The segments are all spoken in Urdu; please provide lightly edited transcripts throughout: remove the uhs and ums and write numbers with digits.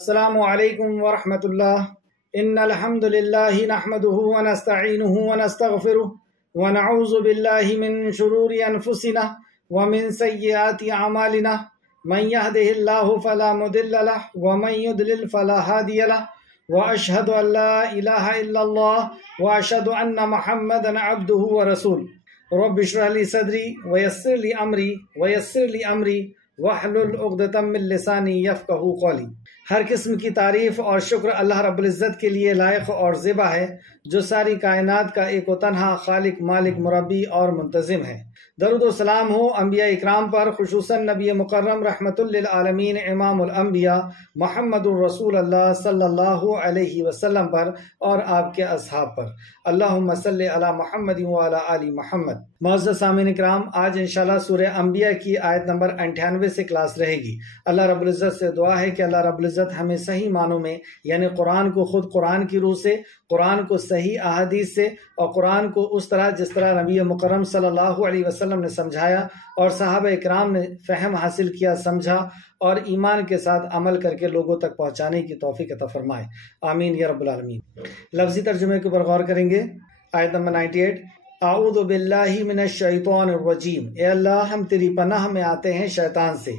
السلام علیکم ورحمۃ اللہ۔ ان الحمد للہ نحمده ونستعینه ونستغفره ونعوذ باللہ من شرور انفسنا ومن سیئات اعمالنا من يهده اللہ فلا مضل له ومن يضلل فلا هادی له واشهد ان لا الہ الا اللہ واشهد ان محمدا عبده ورسوله رب اشرح لي صدری ويسر لي امری واحلل عقدۃ من لسانی یفقہوا قولی۔ ہر قسم کی تعریف اور شکر اللہ رب العزت کے لیے لائق اور زیبا ہے، جو ساری کائنات کا ایک و تنہا خالق، مالک، مربی اور منتظم ہے۔ درود و سلام ہو انبیاء اکرام پر، خصوصاً نبی مکرم رحمت للعالمین امام الانبیاء محمد الرسول اللہ صلی اللہ علیہ وسلم پر اور آپ کے اصحاب پر۔ اللہم صلی علی محمد وعلی آل محمد۔ معزز سامعین اکرام، آج انشاءاللہ سورہ انبیاء کی آیت نمبر 98 سے کلاس رہے گی۔ اللہ رب العزت سے دعا ہے کہ اللہ رب العزت ہمیں صحیح معنوں میں، یعنی قرآن کو خود قرآن کی روح سے، قرآن کو صحیح احادیث سے، اور قرآن کو اس طرح جس طرح نبی مکرم صلی اللہ علیہ وسلم نے سمجھایا اور صحابہ اکرام نے فہم حاصل کیا، سمجھا اور ایمان کے ساتھ عمل کر کے لوگوں تک پہنچانے کی توفیق عطا فرمائے، آمین یا رب العالمین۔ لفظی ترجمے کے اوپر غور کریں گے۔ آیت نمبر 98۔ اعوذ باللہ من الشیطان الرجیم، اے اللہ ہم تیری پناہ میں آتے ہیں شیطان سے۔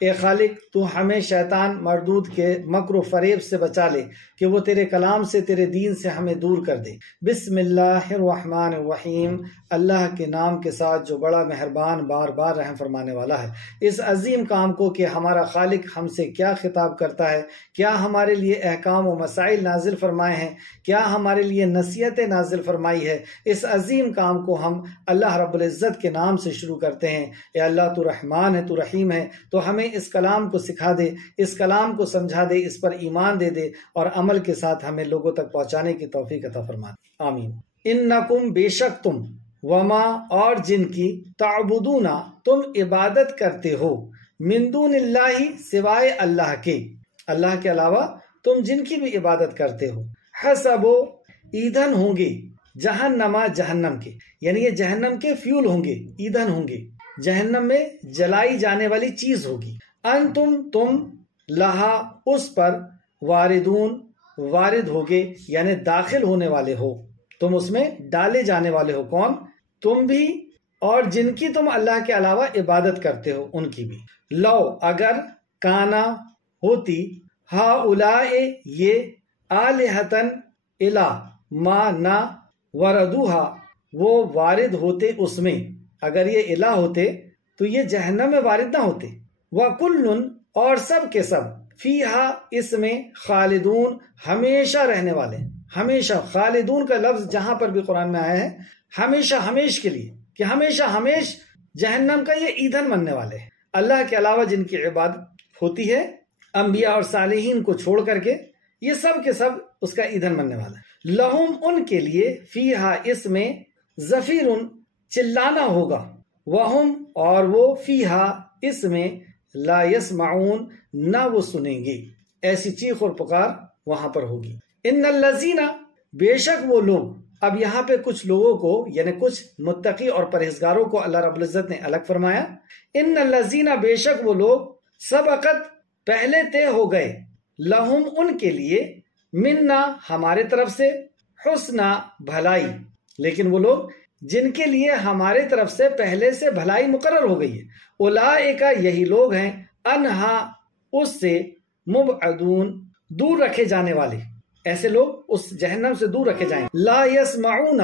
اے خالق، تو ہمیں شیطان مردود کے مکر و فریب سے بچا لے کہ وہ تیرے کلام سے، تیرے دین سے ہمیں دور کر دے۔ بسم اللہ الرحمن الرحیم، اللہ کے نام کے ساتھ جو بڑا مہربان، بار بار رحم فرمانے والا ہے۔ اس عظیم کام کو کہ ہمارا خالق ہم سے کیا خطاب کرتا ہے، کیا ہمارے لیے احکام و مسائل نازل فرمائے ہیں، کیا ہمارے لیے نصیحتیں نازل فرمائی ہے، اس عظیم کام کو ہم اللہ رب العزت کے نام سے شروع کرتے ہیں۔ اے اللہ، تو رحمان ہے، تو رحیم ہے، تو ہمیں اس کلام کو سکھا دے، اس کلام کو سمجھا دے، اس پر ایمان دے دے اور عمل کے ساتھ ہمیں لوگوں تک پہنچانے کی توفیق عطا فرما، آمین۔ انکم، بے شک تم، وما، اور جن کی، تعبدون، تم عبادت کرتے ہو، من دون اللہ، سوائے اللہ کے، اللہ کے علاوہ تم جن کی بھی عبادت کرتے ہو، حسبو، ایندھن ہوں گے، جہنما، جہنم کے، یعنی یہ جہنم کے فیول ہوں گے، ایندھن ہوں گے، جہنم میں جلائی جانے والی چیز ہوگی۔ انتم، تم، لہا، اس پر، واردون، وارد ہوگے، یعنی داخل ہونے والے ہو، تم اس میں ڈالے جانے والے ہو۔ کون؟ تم بھی اور جن کی تم اللہ کے علاوہ عبادت کرتے ہو ان کی بھی۔ لو، اگر، کانا، ہوتی، ہؤلاء، یہ، آلہتن، الہ، ما، نہ، وردوہا، وہ وارد ہوتے اس میں، اگر یہ الہ ہوتے تو یہ جہنم میں وارد نہ ہوتے۔ وَكُلٌّ، اور سب کے سب، فیہا، اس میں، خالدون، ہمیشہ رہنے والے۔ ہمیشہ، خالدون کا لفظ جہاں پر بھی قرآن میں آیا ہے، ہمیشہ، ہمیش کے لیے، کہ ہمیشہ ہمیش جہنم کا یہ ایندھن بننے والے ہیں۔ اللہ کے علاوہ جن کی عبادت ہوتی ہے، انبیاء اور صالحین کو چھوڑ کر کے، یہ سب کے سب اس کا ایندھن بننے والا ہے۔ لہم، ان کے لیے، فیہا، اس میں، زفیرن، چلانا ہوگا، وہم، اور وہ، فیہا، اس میں، لا یسمعون، نہ وہ سنیں گے، ایسی چیخ اور پکار وہاں پر ہوگی۔ ان الذین، بے شک وہ لوگ، اب یہاں پہ کچھ لوگوں کو، یعنی کچھ متقی اور پرہیزگاروں کو اللہ رب العزت نے الگ فرمایا۔ ان الذین، بے شک وہ لوگ، سبقت، پہلے طے ہو گئے، لہم، ان کے لیے، منا، ہمارے طرف سے، حسنہ، بھلائی، لیکن وہ لوگ جن کے لیے ہمارے طرف سے پہلے سے بھلائی مقرر ہو گئی ہے، اولئک، یہی لوگ ہیں، انہا، اس سے، مبعدون، دور رکھے جانے والے، ایسے لوگ اس جہنم سے دور رکھے جائیں گے۔ لا یسمعون،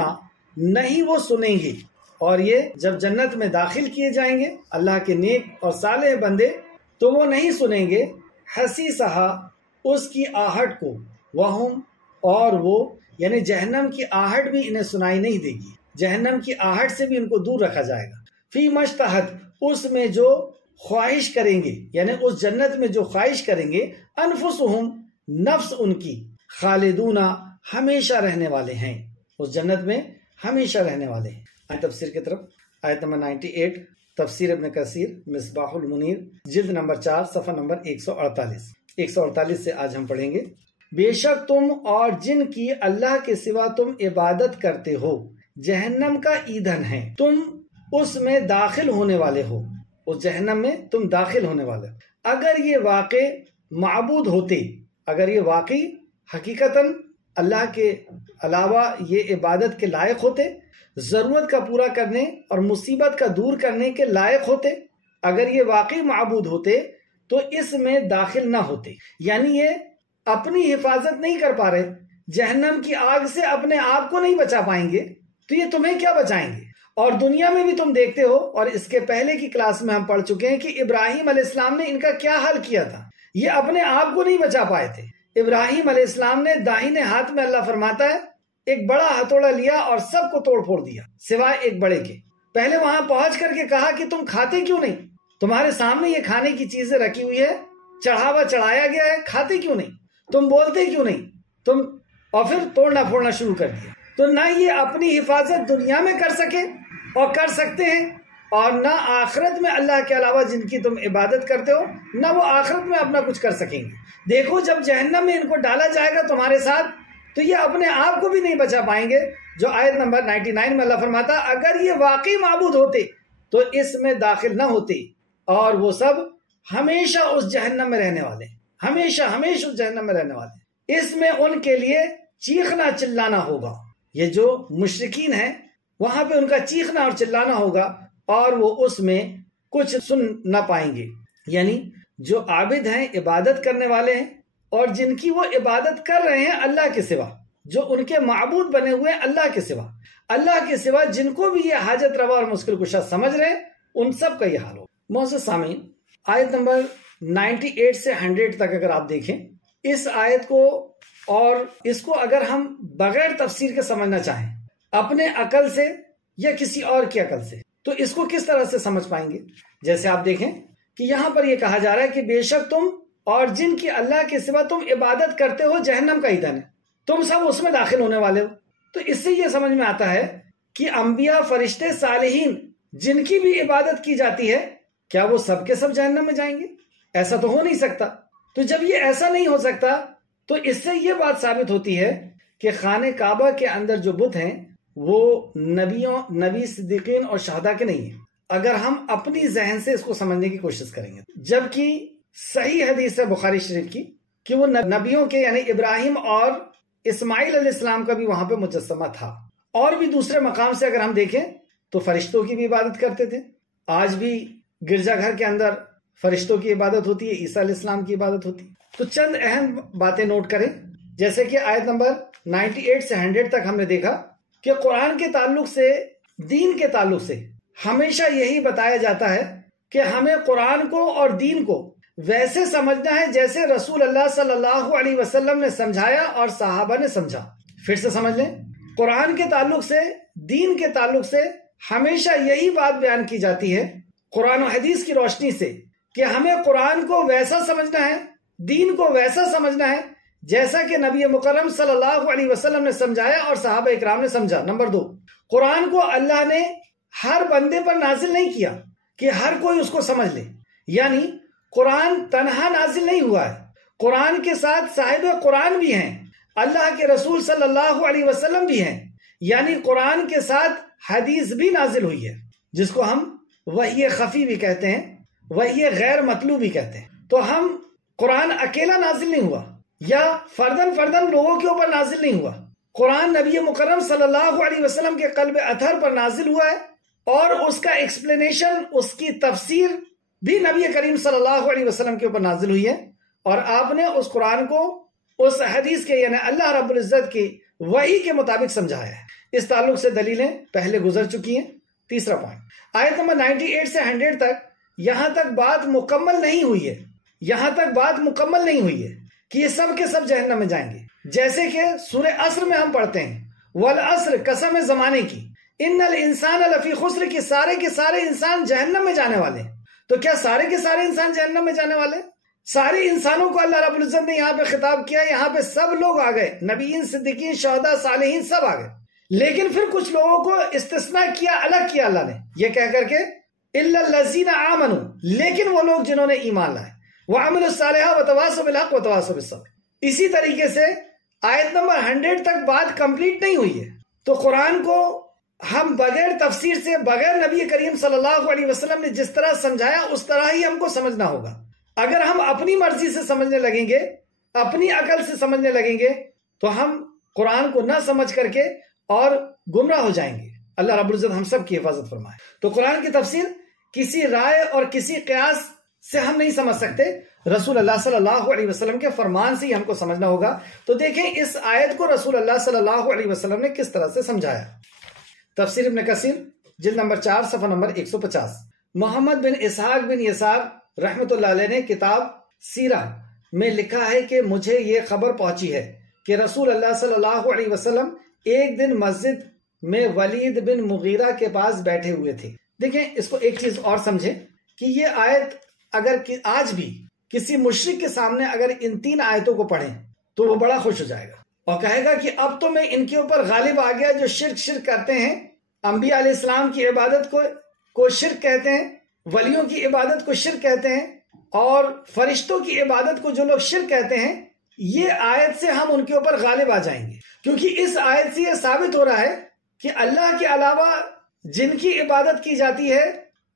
نہیں وہ سنیں گے، اور یہ جب جنت میں داخل کیے جائیں گے اللہ کے نیک اور صالح بندے، تو وہ نہیں سنیں گے، حسیسہا، اس کی آہٹ کو، وہم، اور وہ، یعنی جہنم کی آہٹ بھی انہیں سنائی نہیں دے گی، جہنم کی آہٹ سے بھی ان کو دور رکھا جائے گا۔ فی مشتہد، اس میں جو خواہش کریں گے، یعنی اس جنت میں جو خواہش کریں گے، انفسہم، نفس ان کی، خالدون، ہمیشہ رہنے والے ہیں، اس جنت میں ہمیشہ رہنے والے ہیں۔ آئے تفسیر کی طرف۔ آیت نمبر 98، تفسیر ابن کثیر، مصباح المنیر، جلد نمبر 4، صفحہ نمبر 148۔ 148 سے آج ہم پڑھیں گے۔ بے شک تم اور جن کی اللہ کے سوا تم عبادت کرتے ہو، جہنم کا ایندھن ہے، تم اس میں داخل ہونے والے ہو، اس جہنم میں تم داخل ہونے والے ہو۔ اگر یہ واقع معبود ہوتے، اگر یہ واقعی حقیقتاً اللہ کے علاوہ یہ عبادت کے لائق ہوتے، ضرورت کا پورا کرنے اور مصیبت کا دور کرنے کے لائق ہوتے، اگر یہ واقعی معبود ہوتے تو اس میں داخل نہ ہوتے. یعنی یہ اپنی حفاظت نہیں کر پا رہے، جہنم کی آگ سے اپنے آپ کو نہیں بچا پائیں گے تو یہ تمہیں کیا بچائیں گے. اور دنیا میں بھی تم دیکھتے ہو، اور اس کے پہلے کی کلاس میں ہم پڑھ چکے ہیں کہ ابراہیم علیہ السلام نے ان کا کیا حل کیا تھا. یہ اپنے آپ کو نہیں بچا پائے تھے. ابراہیم علیہ السلام نے داہنے ہاتھ میں، اللہ فرماتا ہے، ایک بڑا ہتھوڑا لیا اور سب کو توڑ پھوڑ دیا سوائے ایک بڑے کے. پہلے وہاں پہنچ کر کے کہا کہ تم کھاتے کیوں نہیں؟ تمہارے سامنے یہ کھانے کی چیزیں رکھی ہوئی ہے، چڑھاوا چڑھایا گیا ہے، کھاتے کیوں نہیں؟ تم بولتے کیوں نہیں؟ اور پھر توڑنا پھوڑنا شروع کر دیا. تو نہ یہ اپنی حفاظت دنیا میں کر سکے اور کر سکتے ہیں، اور نہ آخرت میں اللہ کے علاوہ جن کی تم عبادت کرتے ہو، نہ وہ آخرت میں اپنا کچھ کر سکیں گے. دیکھو جب جہنم میں ان کو ڈالا جائے گا تمہارے ساتھ تو یہ اپنے آپ کو بھی نہیں بچا پائیں گے. جو آیت نمبر 99 میں اللہ فرماتا اگر یہ واقعی معبود ہوتے تو اس میں داخل نہ ہوتے، اور وہ سب ہمیشہ اس جہنم میں رہنے والے، ہمیشہ اس جہنم میں رہنے والے. اس میں ان کے لیے چیخنا چلانا ہوگا. یہ جو مشرکین ہیں وہاں پہ ان کا چیخنا اور چلانا ہوگا، اور وہ اس میں کچھ سن نہ پائیں گے. یعنی جو عابد ہیں، عبادت کرنے والے ہیں، اور جن کی وہ عبادت کر رہے ہیں اللہ کے سوا، جو ان کے معبود بنے ہوئے ہیں اللہ کے سوا جن کو بھی یہ حاجت روا اور مشکل کشا سمجھ رہے ہیں، ان سب کا یہ حال ہو. معزز سامعین، آیت نمبر 98 سے 100 تک اگر آپ دیکھیں اس آیت کو، اور اس کو اگر ہم بغیر تفسیر کے سمجھنا چاہیں اپنے عقل سے یا کسی اور کی عقل سے، تو اس کو کس طرح سے سمجھ پائیں گے؟ جیسے آپ دیکھیں کہ یہاں پر یہ کہا جا رہا ہے کہ بے شک تم اور جن کی اللہ کے سوا تم عبادت کرتے ہو جہنم کا ایندھن ہے، تم سب اس میں داخل ہونے والے ہو. تو اس سے یہ سمجھ میں آتا ہے کہ انبیاء، فرشتے، صالحین جن کی بھی عبادت کی جاتی ہے، کیا وہ سب کے سب جہنم میں جائیں گے؟ ایسا تو ہو نہیں سکتا. تو جب یہ ایسا نہیں ہو سکتا تو اس سے یہ بات ثابت ہوتی ہے کہ خانہ کعبہ کے اندر جو بت ہیں وہ نبی، صدیقین اور شہداء کے نہیں ہیں، اگر ہم اپنی ذہن سے اس کو سمجھنے کی کوشش کریں گے. جبکہ صحیح حدیث ہے بخاری شریف کی کہ وہ نبیوں کے یعنی ابراہیم اور اسماعیل علیہ السلام کا بھی وہاں پہ مجسمہ تھا. اور بھی دوسرے مقام سے اگر ہم دیکھیں تو فرشتوں کی بھی عبادت کرتے تھے. آج بھی گرجا گھر کے اندر فرشتوں کی عبادت ہوتی ہے، عیسیٰ علیہ السلام کی عبادت ہوتی ہے. تو چند اہم باتیں نوٹ کریں، جیسے کہ آیت نمبر 98 سے 100 تک ہم نے دیکھا کہ قرآن کے تعلق سے، دین کے تعلق سے ہمیشہ یہی بتایا جاتا ہے کہ ہمیں قرآن کو اور دین کو ویسے سمجھنا ہے جیسے رسول اللہ صلی اللہ علیہ وسلم نے سمجھایا اور صحابہ نے سمجھا. پھر سے سمجھ لیں، قرآن کے تعلق سے، دین کے تعلق سے ہمیشہ یہی بات بیان کی جاتی ہے قرآن و حدیث کی روشنی سے کہ ہمیں قرآن کو ویسا سمجھنا ہے، دین کو ویسا سمجھنا ہے جیسا کہ نبی مکرم صلی اللہ علیہ وسلم نے سمجھایا اور صحابہ اکرام نے سمجھا. نمبر 2، قرآن کو اللہ نے ہر بندے پر نازل نہیں کیا کہ ہر کوئی اس کو سمجھ لے. یعنی قرآن تنہا نازل نہیں ہوا ہے، قرآن کے ساتھ صاحب قرآن بھی ہیں، اللہ کے رسول صلی اللہ علیہ وسلم بھی ہیں. یعنی قرآن کے ساتھ حدیث بھی نازل ہوئی ہے، جس کو ہم وحی خفی بھی کہتے ہیں، وحی غیر مطلوب بھی کہتے ہیں. تو ہم قرآن اکیلا نازل نہیں ہوا یا فردن لوگوں کے اوپر نازل نہیں ہوا. قرآن نبی مکرم صلی اللہ علیہ وسلم کے قلب اطہر پر نازل ہوا ہے، اور اس کا ایکسپلینیشن، اس کی تفسیر بھی نبی کریم صلی اللہ علیہ وسلم کے اوپر نازل ہوئی ہے، اور آپ نے اس قرآن کو اس حدیث کے یعنی اللہ رب العزت کی وحی کے مطابق سمجھایا ہے. اس تعلق سے دلیلیں پہلے گزر چکی ہیں. تیسرا پوائنٹ، آیت نمبر 98 سے 100 تک یہاں تک بات مکمل نہیں ہوئی ہے، یہاں تک بات مکمل نہیں ہوئی ہے کہ یہ سب کے سب جہنم میں جائیں گے. جیسے کہ سورہ عصر میں ہم پڑھتے ہیں والعصر، قسم زمانے کی، ان الانسان لفی خسر، کی سارے کے سارے انسان جہنم میں جانے والے ہیں. تو کیا سارے کے سارے انسان جہنم میں جانے والے؟ سارے انسانوں کو اللہ رب العزت نے یہاں پہ خطاب کیا، یہاں پہ سب لوگ آ گئے، نبیین، صدیقین، شہداء، صالحین سب آ گئے. لیکن پھر کچھ لوگوں کو استثناء کیا، الگ کیا اللہ نے، یہ کہہ کر کے الا الذین آمنوا، لیکن وہ لوگ جنہوں نے ایمان لائے، وعملوا الصالحات وتواصوا بالحق وتواصوا بالصبر. اسی طریقے سے آیت نمبر 100 تک بات کمپلیٹ نہیں ہوئی ہے. تو قرآن کو ہم بغیر تفسیر سے، بغیر نبی کریم صلی اللہ علیہ وسلم نے جس طرح سمجھایا اس طرح ہی ہم کو سمجھنا ہوگا. اگر ہم اپنی مرضی سے سمجھنے لگیں گے اپنی عقل سے سمجھنے لگیں گے تو ہم قرآن کو نہ سمجھ کر کے اور گمراہ ہو جائیں گے۔ اللہ رب العزت ہم سب کی حفاظت فرمائے۔ تو قرآن کی تفسیر کسی رائے اور کسی قیاس سے ہم نہیں سمجھ سکتے، رسول اللہ صلی اللہ علیہ وسلم کے فرمان سے ہی ہم کو سمجھنا ہوگا۔ تو دیکھیں اس آیت کو رسول اللہ صلی اللہ علیہ وسلم نے کس طرح سے سمجھایا۔ تفسیر ابن کثیر جلد نمبر 4 صفحہ نمبر 150۔ محمد بن اسحاق بن یسار رحمۃ اللہ علیہ نے کتاب سیرہ میں لکھا ہے کہ مجھے یہ خبر پہنچی ہے کہ رسول اللہ صلی اللہ علیہ وسلم ایک دن مسجد میں ولید بن مغیرہ کے پاس بیٹھے ہوئے تھے۔ دیکھیں اس کو ایک چیز اور سمجھیں کہ یہ آیت اگر آج بھی کسی مشرک کے سامنے اگر ان 3 آیتوں کو پڑھیں تو وہ بڑا خوش ہو جائے گا اور کہے گا کہ اب تو میں ان کے اوپر غالب آ گیا، جو شرک کرتے ہیں، انبیاء علیہ السلام کی عبادت کو شرک کہتے ہیں، ولیوں کی عبادت کو شرک کہتے ہیں، اور فرشتوں کی عبادت کو جو لوگ شرک کہتے ہیں، یہ آیت سے ہم ان کے اوپر غالب آ جائیں گے۔ کیونکہ اس آیت سے یہ ثابت ہو رہا ہے کہ اللہ کے علاوہ جن کی عبادت کی جاتی ہے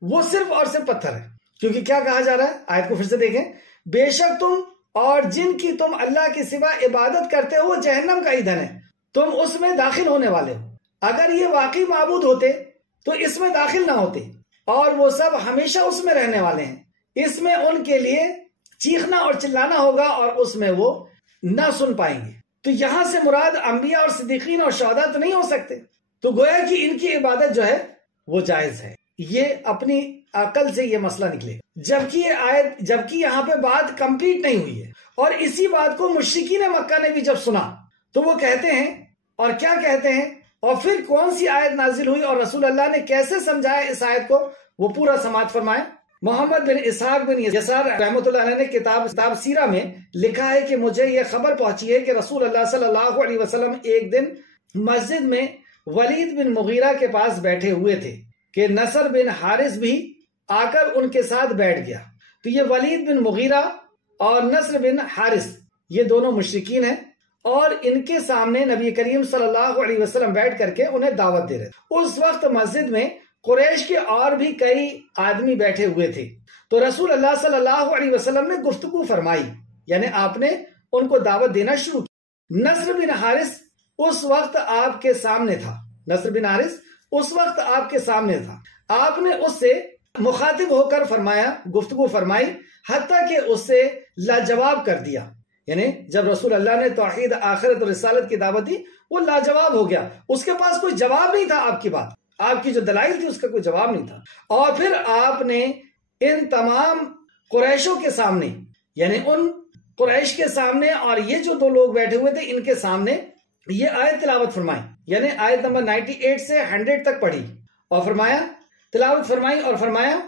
وہ صرف اور صرف پتھر ہے۔ کیونکہ کیا کہا جا رہا ہے، آیت کو پھر سے دیکھیں، بے شک تم اور جن کی تم اللہ کے سوا عبادت کرتے ہو وہ جہنم کا ایندھن ہے، تم اس میں داخل ہونے والے ہو۔ اگر یہ واقعی معبود ہوتے تو اس میں داخل نہ ہوتے، اور وہ سب ہمیشہ اس میں رہنے والے ہیں۔ اس میں ان کے لیے چیخنا اور چلانا ہوگا اور اس میں وہ نہ سن پائیں گے۔ تو یہاں سے مراد انبیاء اور صدیقین اور شہداء تو نہیں ہو سکتے، تو گویا کہ ان کی عبادت جو ہے وہ جائز ہے۔ یہ اپنی عقل سے یہ مسئلہ نکلے، جبکہ یہاں پہ بات کمپلیٹ نہیں ہوئی ہے، اور اسی بات کو مشرکین مکہ نے بھی جب سنا تو وہ کہتے ہیں، اور کیا کہتے ہیں، اور پھر کون سی آیت نازل ہوئی اور رسول اللہ نے کیسے سمجھایا اس آیت کو، وہ پورا سماعت فرمائیں۔ محمد بن اسحاق بن یسار رحمۃ اللہ علیہ نے کتاب سیرہ میں لکھا ہے کہ مجھے یہ خبر پہنچی ہے کہ رسول اللہ صلی اللہ علیہ وسلم ایک دن مسجد میں ولید بن مغیرہ کے پاس بیٹھے ہوئے تھے کہ نصر بن حارث بھی آ کر ان کے ساتھ بیٹھ گیا۔ تو یہ ولید بن مغیرہ اور نصر بن حارث یہ دونوں مشرکین ہیں، اور ان کے سامنے نبی کریم صلی اللہ علیہ وسلم بیٹھ کر کے انہیں دعوت دے رہے تھے۔ اس وقت مسجد میں قریش کے اور بھی کئی آدمی بیٹھے ہوئے تھے، تو رسول اللہ صلی اللہ علیہ وسلم نے گفتگو فرمائی، یعنی آپ نے ان کو دعوت دینا شروع کی۔ نصر بن حارث اس وقت آپ کے سامنے تھا، آپ نے اس سے مخاطب ہو کر گفتگو فرمائی، حتیٰ کہ اس سے لاجواب کر دیا۔ یعنی جب رسول اللہ نے توحید، آخرت اور رسالت کی دعوت دی، وہ لاجواب ہو گیا، اس کے پاس کوئی جواب نہیں تھا، آپ کی بات، آپ کی جو دلائل تھی اس کا کوئی جواب نہیں تھا۔ اور پھر آپ نے ان تمام قریشوں کے سامنے، یعنی ان قریش کے سامنے اور یہ جو 2 لوگ بیٹھے ہوئے تھے ان کے سامنے یہ آیت تلاوت فرمائی، یعنی آیت نمبر 98 سے 100 تک پڑھی اور تلاوت فرمائی اور فرمایا۔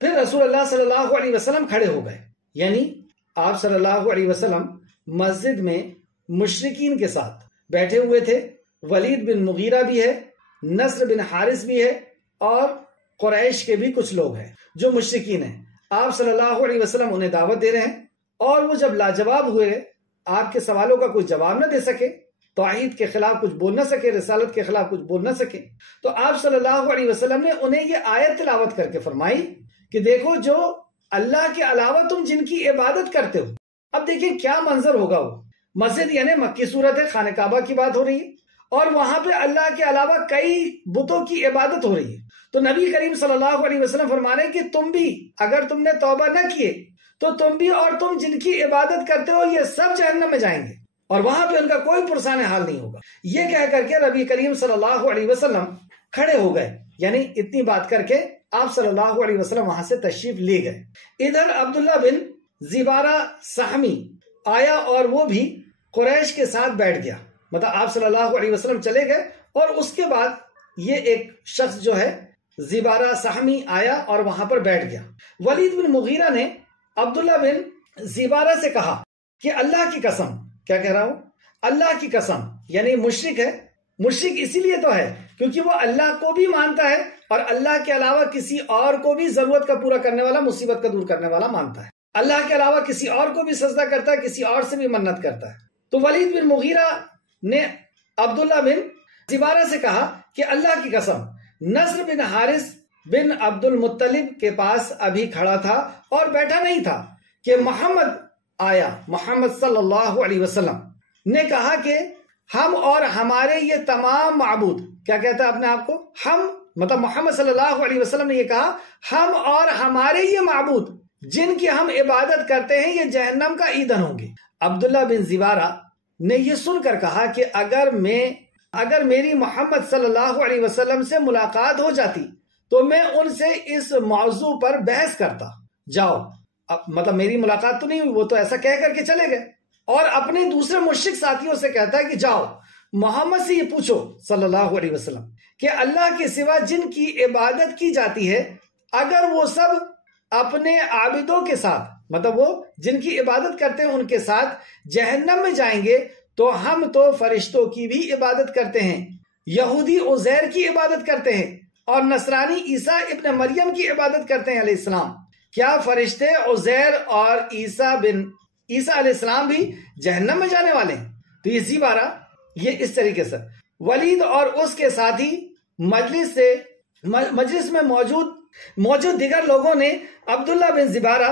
پھر رسول اللہ صلی اللہ علیہ وسلم کھڑے ہو گئے، یعنی آپ صلی اللہ علیہ وسلم مسجد میں مشرکین کے ساتھ بیٹھے ہوئے تھے، ولید بن مغیرہ بھی ہے، نصر بن حارث بھی ہے، اور قریش کے بھی کچھ لوگ ہیں جو مشرکین ہیں۔ آپ صلی اللہ علیہ وسلم انہیں دعوت دے رہے ہیں، اور وہ جب لاجواب ہوئے، آپ کے سوالوں کا کوئی جواب نہ دے سکے، توحید کے خلاف کچھ بول نہ سکے، رسالت کے خلاف کچھ بول نہ سکے، تو آپ صلی اللہ علیہ وسلم نے انہیں یہ آیت تلاوت کر کے فرمائی کہ دیکھو جو اللہ کے علاوہ تم جن کی عبادت کرتے ہو۔ اب دیکھیں کیا منظر ہوگا، وہ مسجد یعنی مکی صورت ہے، خانہ کعبہ کی بات ہو رہی ہے، اور وہاں پہ اللہ کے علاوہ کئی بتوں کی عبادت ہو رہی ہے۔ تو نبی کریم صلی اللہ علیہ وسلم فرما رہے ہیں کہ تم بھی اگر تم نے توبہ نہ کیے تو تم بھی اور تم جن کی عبادت کرتے ہو یہ سب جہنم میں جائیں گے، اور وہاں پہ ان کا کوئی پرسان حال نہیں ہوگا۔ یہ کہہ کر کے نبی کریم صلی اللہ علیہ وسلم کھڑے ہو گئے، یعنی اتنی بات کر کے آپ صلی اللہ علیہ وسلم وہاں سے تشریف لے گئے۔ ادھر عبداللہ بن زبارہ سہمی آیا اور وہ بھی قریش کے ساتھ بیٹھ گیا، مطلب آپ صلی اللہ علیہ وسلم چلے گئے اور اس کے بعد یہ ایک شخص جو ہے زبارہ سہمی آیا اور وہاں پر بیٹھ گیا۔ ولید بن مغیرہ نے عبداللہ بن زبارہ سے کہا کہ اللہ کی قسم، کیا کہہ رہا ہوں، اللہ کی قسم، یعنی مشرک ہے، مشرک اسی لیے تو ہے کیونکہ وہ اللہ کو بھی مانتا ہے اور اللہ کے علاوہ کسی اور کو بھی ضرورت کا پورا کرنے والا، مصیبت کا دور کرنے والا مانتا ہے، اللہ کے علاوہ کسی اور کو بھی سجدہ کرتا ہے، کسی اور سے بھی منت کرتا ہے۔ تو ولید بن مغیرہ نے عبداللہ بن زبارہ سے کہا کہ اللہ کی قسم نصر بن حارث بن عبد المطلب کے پاس ابھی کھڑا تھا اور بیٹھا نہیں تھا کہ محمد آیا محمد صلی اللہ علیہ وسلم نے کہا کہ ہم اور ہمارے یہ تمام معبود، کیا کہتا ہے اپنے آپ کو؟ ہم، مطلب محمد صلی اللہ علیہ وسلم نے یہ کہا ہم اور ہمارے یہ معبود جن کی ہم عبادت کرتے ہیں یہ جہنم کا ایندھن ہوں گے۔ عبداللہ بن زبارہ نے یہ سن کر کہا کہ اگر میری محمد صلی اللہ علیہ وسلم سے ملاقات ہو جاتی تو میں ان سے اس موضوع پر بحث کرتا۔ جاؤ، مطلب میری ملاقات تو نہیں ہوئی، وہ تو ایسا کہہ کر کے چلے گئے، اور اپنے دوسرے مشرک ساتھیوں سے کہتا ہے کہ جاؤ محمد سے یہ پوچھو صلی اللہ علیہ وسلم کہ اللہ کے سوا جن کی عبادت کی جاتی ہے اگر وہ سب اپنے عابدوں کے ساتھ، مطلب وہ جن کی عبادت کرتے ہیں ان کے ساتھ جہنم میں جائیں گے تو ہم تو فرشتوں کی بھی عبادت کرتے ہیں، یہودی عزیر کی عبادت کرتے ہیں، اور نصرانی عیسیٰ ابن مریم کی عبادت کرتے ہیں علیہ السلام۔ کیا فرشتے عزیر اور عیسیٰ علیہ السلام بھی جہنم میں جانے والے ہیں؟ تو یہ زبارہ یہ اس طریقے سے ولید اور اس کے ساتھی مجلس میں موجود دیگر لوگوں نے عبداللہ بن زبارہ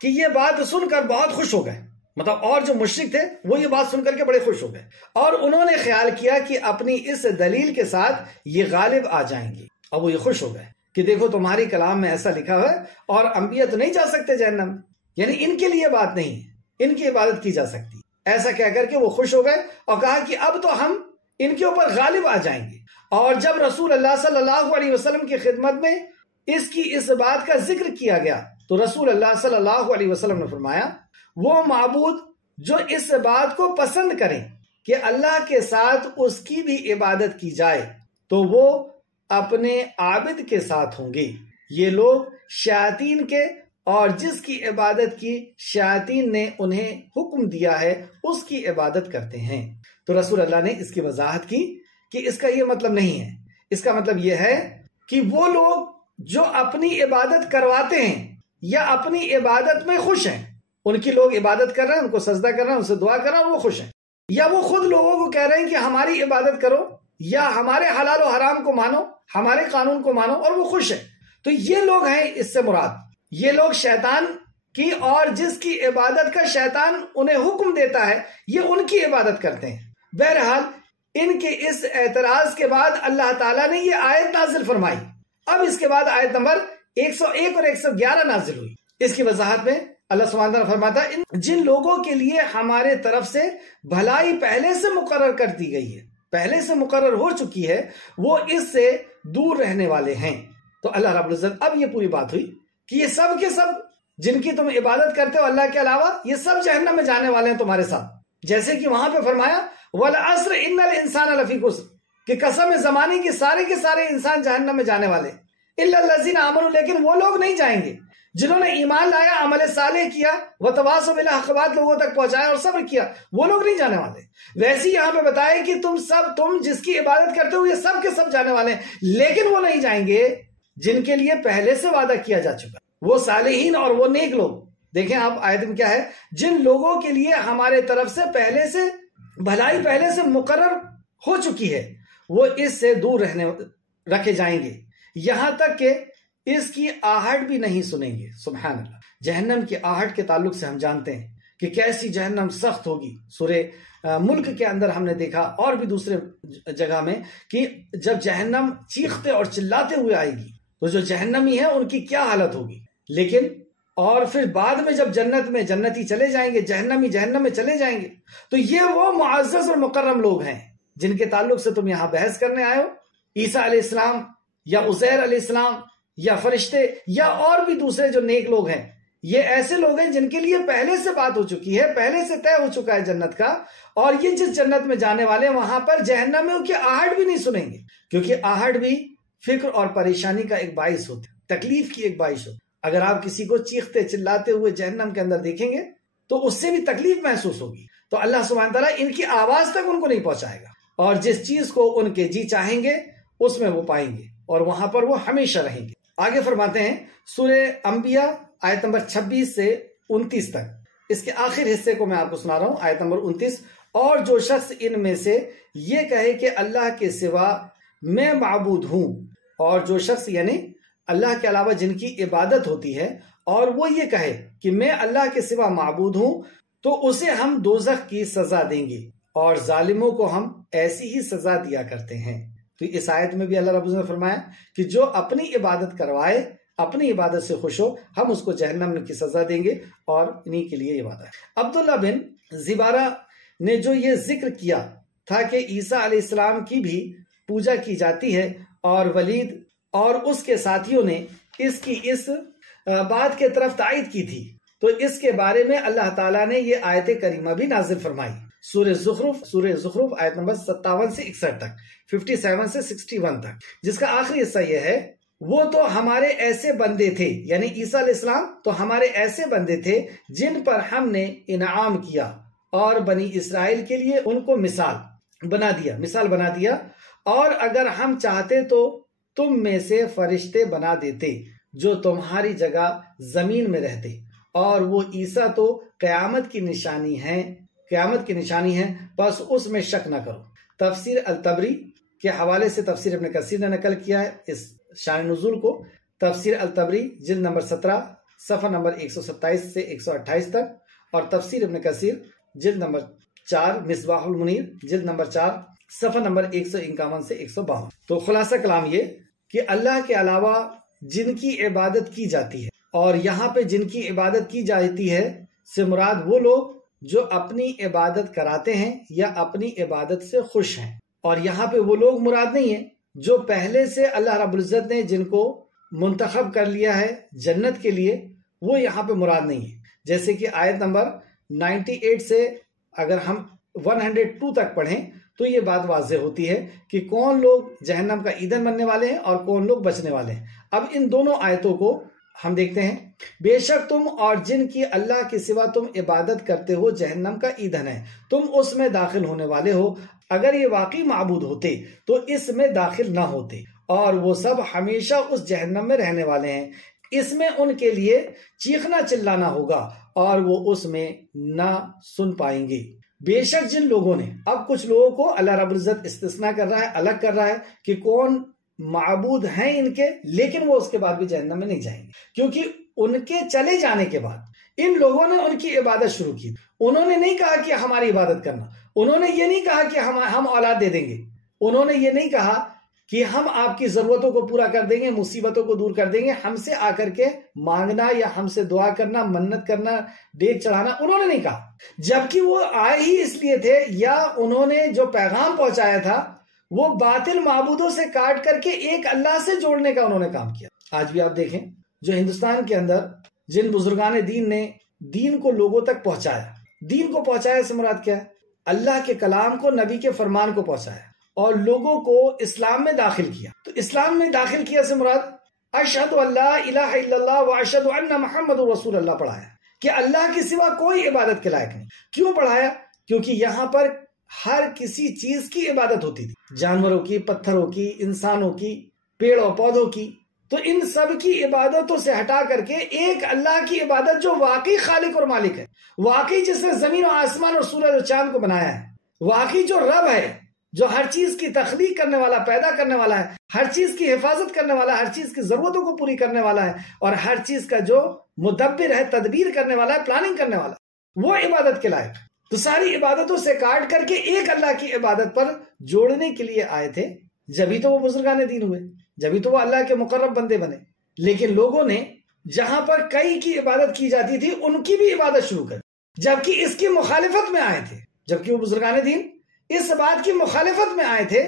کی یہ بات سن کر بہت خوش ہو گئے، مطلب اور جو مشرک تھے وہ یہ بات سن کر کے بڑے خوش ہو گئے، اور انہوں نے خیال کیا کہ اپنی اس دلیل کے ساتھ یہ غالب آ جائیں گے، اور وہ یہ خوش ہو گئے کہ دیکھو تمہاری کلام میں ایسا لکھا ہوا ہے اور انبیاء تو نہیں جا سکتے جہنم، یعنی ان کے لیے بات نہیں ہے، ان کی عبادت کی جا سکتی۔ ایسا کہہ کر کے وہ خوش ہو گئے اور کہا کہ اب تو ہم ان کے اوپر غالب آ جائیں گے۔ اور جب رسول اللہ صلی اللہ علیہ وسلم کی خدمت میں اس بات کا ذکر کیا گیا تو رسول اللہ صلی اللہ علیہ وسلم نے فرمایا وہ معبود جو اس بات کو پسند کریں کہ اللہ کے ساتھ اس کی بھی عبادت کی جائے تو وہ اپنے عابد کے ساتھ ہوں گے، یہ لوگ شیاطین کے اور جس کی عبادت کی شیاطین نے انہیں حکم دیا ہے اس کی عبادت کرتے ہیں۔ تو رسول اللہ نے اس کی وضاحت کی کہ اس کا یہ مطلب نہیں ہے، اس کا مطلب یہ ہے کہ وہ لوگ جو اپنی عبادت کرواتے ہیں یا اپنی عبادت میں خوش ہیں، ان کی لوگ عبادت کر رہے ہیں، ان کو سجدہ کر رہے ہیں، ان سے دعا کر رہے ہیں اور وہ خوش ہیں، یا وہ خود لوگوں کو کہہ رہے ہیں کہ ہماری عبادت کرو یا ہمارے حلال و حرام کو مانو، ہمارے قانون کو مانو، اور وہ خوش ہیں، تو یہ لوگ ہیں اس سے مراد، یہ لوگ شیطان کی اور جس کی عبادت کا شیطان انہیں حکم دیتا ہے یہ ان کی عبادت کرتے ہیں۔ بہرحال ان کے اس اعتراض کے بعد اللہ تعالیٰ نے یہ آیت نازل فرمائی۔ اب اس کے بعد آیت نمبر 101 اور 111 نازل ہوئی۔ اس کی وضاحت میں اللہ سبحانہ وتعالیٰ فرماتا ہے جن لوگوں کے لیے ہمارے طرف سے بھلائی پہلے سے مقرر کر دی گئی ہے، پہلے سے مقرر ہو چکی ہے، وہ اس سے دور رہنے والے ہیں۔ تو اللہ رب العزت اب یہ پوری بات ہوئی کہ یہ سب کے سب جن کی تم عبادت کرتے ہو اللہ کے علاوہ یہ سب جہنم میں جانے والے ہیں تمہارے ساتھ، جیسے کہ وہاں پہ فرمایا وَالْعَصْرِ إِنَّ الْإِنسَانَ لَفِي خُسْرٍ کہ قسم زمانے کے سارے انسان جہنم میں جانے والے، إِلَّا الَّذِينَ آمَنُوا لیکن وہ لوگ نہیں جائیں گے جنہوں نے ایمان لایا، عمل صالح کیا، وَتَوَاصَوْا بِالْحَقِّ بات لوگوں تک پہنچایا اور صبر کیا، وہ لوگ نہیں جانے والے۔ ویسے یہاں پہ بتائے کہ تم جس کی عبادت کرتے ہو یہ سب کے سب جانے والے ہیں، لیکن وہ نہیں جائیں گے جن کے لیے پہلے سے وعدہ کیا جا چکا، وہ صالحین اور وہ نیک لوگ۔ دیکھیں آپ آیت میں کیا ہے، جن لوگوں کے لیے ہمارے طرف سے بھلائی پہلے سے مقرر ہو چکی ہے وہ اس سے دور رکھے جائیں گے، یہاں تک کہ اس کی آہٹ بھی نہیں سنیں گے۔ سبحان اللہ، جہنم کی آہٹ کے تعلق سے ہم جانتے ہیں کہ کیسی جہنم سخت ہوگی۔ سورہ ملک کے اندر ہم نے دیکھا اور بھی دوسرے جگہ میں کہ جب جہنم چیختے اور چلاتے ہوئے آئے گی تو جو جہنمی ہیں ان کی کیا حالت ہوگی، لیکن اور پھر بعد میں جب جنت میں جنتی چلے جائیں گے، جہنمی جہنم میں چلے جائیں گے، تو یہ وہ معزز اور مکرم لوگ ہیں جن کے تعلق سے تم یہاں بحث کرنے آئے ہو، عیسیٰ علیہ السلام یا عزیر علیہ السلام یا فرشتے یا اور بھی دوسرے جو نیک لوگ ہیں، یہ ایسے لوگ ہیں جن کے لیے پہلے سے بات ہو چکی ہے، پہلے سے طے ہو چکا ہے جنت کا، اور یہ جس جنت میں جانے والے وہاں پر جہنمیوں کی آہٹ بھی نہیں سنیں گے، کیونکہ آہٹ بھی فکر اور پریشانی کا ایک باعث ہوتی ہے، تکلیف کی ایک باعث ہوتی ہے۔ اگر آپ کسی کو چیختے چلاتے ہوئے جہنم کے اندر دیکھیں گے تو اس سے بھی تکلیف محسوس ہوگی، تو اللہ سبحانہ تعالیٰ ان کی آواز تک ان کو نہیں پہنچائے گا، اور جس چیز کو ان کے جی چاہیں گے اس میں وہ پائیں گے اور وہاں پر وہ ہمیشہ رہیں گے۔ آگے فرماتے ہیں سورہ انبیاء آیت نمبر 26 سے 29 تک، اس کے آخر حصے کو میں آپ کو سنا رہا ہوں، آیت نمبر 29، اور جو شخص ان میں سے یہ کہے کہ اللہ کے سوا میں معبود ہوں، اور جو شخص یعنی اللہ کے علاوہ جن کی عبادت ہوتی ہے اور وہ یہ کہے کہ میں اللہ کے سوا معبود ہوں تو اسے ہم دوزخ کی سزا دیں گے اور ظالموں کو ہم ایسی ہی سزا دیا کرتے ہیں۔ تو اس آیت میں بھی اللہ رب العزت نے فرمایا کہ جو اپنی عبادت کروائے، اپنی عبادت سے خوش ہو، ہم اس کو جہنم کی سزا دیں گے، اور انہی کے لیے یہ وعدہ ہے۔ عبداللہ بن زبارہ نے جو یہ ذکر کیا تھا کہ عیسیٰ علیہ السلام کی بھی پوجا کی جاتی ہے، اور ولید اور اس کے ساتھیوں نے اس کی اس بات کے طرف تائید کی تھی، تو اس کے بارے میں اللہ تعالیٰ نے یہ آیت کریمہ بھی نازل فرمائی، سورہ زخرف آیت نمبر 57 سے 61 تک، 57 سے 61 تک، جس کا آخری حصہ یہ ہے، وہ تو ہمارے ایسے بندے تھے، یعنی عیسیٰ علیہ السلام تو ہمارے ایسے بندے تھے جن پر ہم نے انعام کیا، اور بنی اسرائیل کے لیے ان کو مثال بنا دیا، اور اگر ہم چاہتے تو تم میں سے فرشتے بنا دیتے جو تمہاری جگہ زمین میں رہتے، اور وہ عیسیٰ تو قیامت کی نشانی ہے، بس اس میں شک نہ کرو۔ تفسیر الطبری کے حوالے سے تفسیر ابن کثیر نے نقل کیا ہے اس شان نزول کو، تفسیر الطبری جلد نمبر 17 صفحہ نمبر 127 سے 128 تک، اور تفسیر ابن کثیر جلد نمبر 4 مصباح المنیر جلد نمبر 4 صفحہ نمبر 151 سے 152۔ تو خلاصہ کلام یہ کہ اللہ کے علاوہ جن کی عبادت کی جاتی ہے، اور یہاں پہ جن کی عبادت کی جاتی ہے سے مراد وہ لوگ جو اپنی عبادت کراتے ہیں یا اپنی عبادت سے خوش ہیں، اور یہاں پہ وہ لوگ مراد نہیں ہیں جو پہلے سے اللہ رب العزت نے جن کو منتخب کر لیا ہے جنت کے لیے، وہ یہاں پہ مراد نہیں ہے۔ جیسے کہ آیت نمبر 98 سے اگر ہم 102 تک پڑھیں تو یہ بات واضح ہوتی ہے کہ کون لوگ جہنم کا ایندھن بننے والے ہیں اور کون لوگ بچنے والے ہیں۔ اب ان دونوں آیتوں کو ہم دیکھتے ہیں۔ بے شک تم اور جن کی اللہ کے سوا تم عبادت کرتے ہو جہنم کا ایندھن ہے، تم اس میں داخل ہونے والے ہو، اگر یہ واقعی معبود ہوتے تو اس میں داخل نہ ہوتے، اور وہ سب ہمیشہ اس جہنم میں رہنے والے ہیں، اس میں ان کے لیے چیخنا چلانا ہوگا اور وہ اس میں نہ سن پائیں گے۔ بے شک جن لوگوں نے، اب کچھ لوگوں کو اللہ رب العزت استثناء کر رہا ہے، الگ کر رہا ہے کہ کون معبود ہیں ان کے، لیکن وہ اس کے بعد بھی جہنم میں نہیں جائیں گے، کیونکہ ان کے چلے جانے کے بعد ان لوگوں نے ان کی عبادت شروع کی۔ انہوں نے نہیں کہا کہ ہماری عبادت کرنا، انہوں نے یہ نہیں کہا کہ ہم اولاد دے دیں گے، انہوں نے یہ نہیں کہا کہ ہم آپ کی ضرورتوں کو پورا کر دیں گے، مصیبتوں کو دور کر دیں گے، ہم سے آ کر کے مانگنا یا ہم سے دعا کرنا، منت کرنا، ڈیک چڑھانا، انہوں نے نہیں کہا، جبکہ وہ آئے ہی اس لیے تھے، یا انہوں نے جو پیغام پہنچایا تھا وہ باطل معبودوں سے کاٹ کر کے ایک اللہ سے جوڑنے کا انہوں نے کام کیا۔ آج بھی آپ دیکھیں جو ہندوستان کے اندر جن بزرگان دین نے دین کو لوگوں تک پہنچایا، دین کو پہنچایا سے مراد کیا ہے؟ اللہ کے کلام کو، نبی کے فرمان کو پہنچایا اور لوگوں کو اسلام میں داخل کیا۔ تو اسلام میں داخل کیا سے مراد اشہد ان لا الہ الا اللہ و اشہد ان محمد رسول اللہ پڑھایا، کہ اللہ کے سوا کوئی عبادت کے لائق نہیں۔ کیوں پڑھایا؟ کیونکہ یہاں پر ہر کسی چیز کی عبادت ہوتی تھی، جانوروں کی، پتھروں کی، انسانوں کی، پیڑوں پودوں کی، تو ان سب کی عبادتوں سے ہٹا کر کے ایک اللہ کی عبادت جو واقعی خالق اور مالک ہے، واقعی جس نے زمین و آسمان اور سورج اور چاند کو بنایا ہے، واقعی جو رب ہے، جو ہر چیز کی تخلیق کرنے والا، پیدا کرنے والا ہے، ہر چیز کی حفاظت کرنے والا، ہر چیز کی ضرورتوں کو پوری کرنے والا ہے، اور ہر چیز کا جو مدبر ہے، تدبیر کرنے والا ہے، پلاننگ کرنے والا، وہ عبادت کے لائق۔ تو ساری عبادتوں سے کاٹ کر کے ایک اللہ کی عبادت پر جوڑنے کے لیے آئے تھے، جبھی تو وہ بزرگان دین ہوئے، جبھی تو وہ اللہ کے مقرب بندے بنے۔ لیکن لوگوں نے جہاں پر کئی کی عبادت کی جاتی تھی ان کی بھی عبادت شروع کر، جبکہ اس کی مخالفت میں آئے تھے، جبکہ وہ بزرگان دین اس بات کی مخالفت میں آئے تھے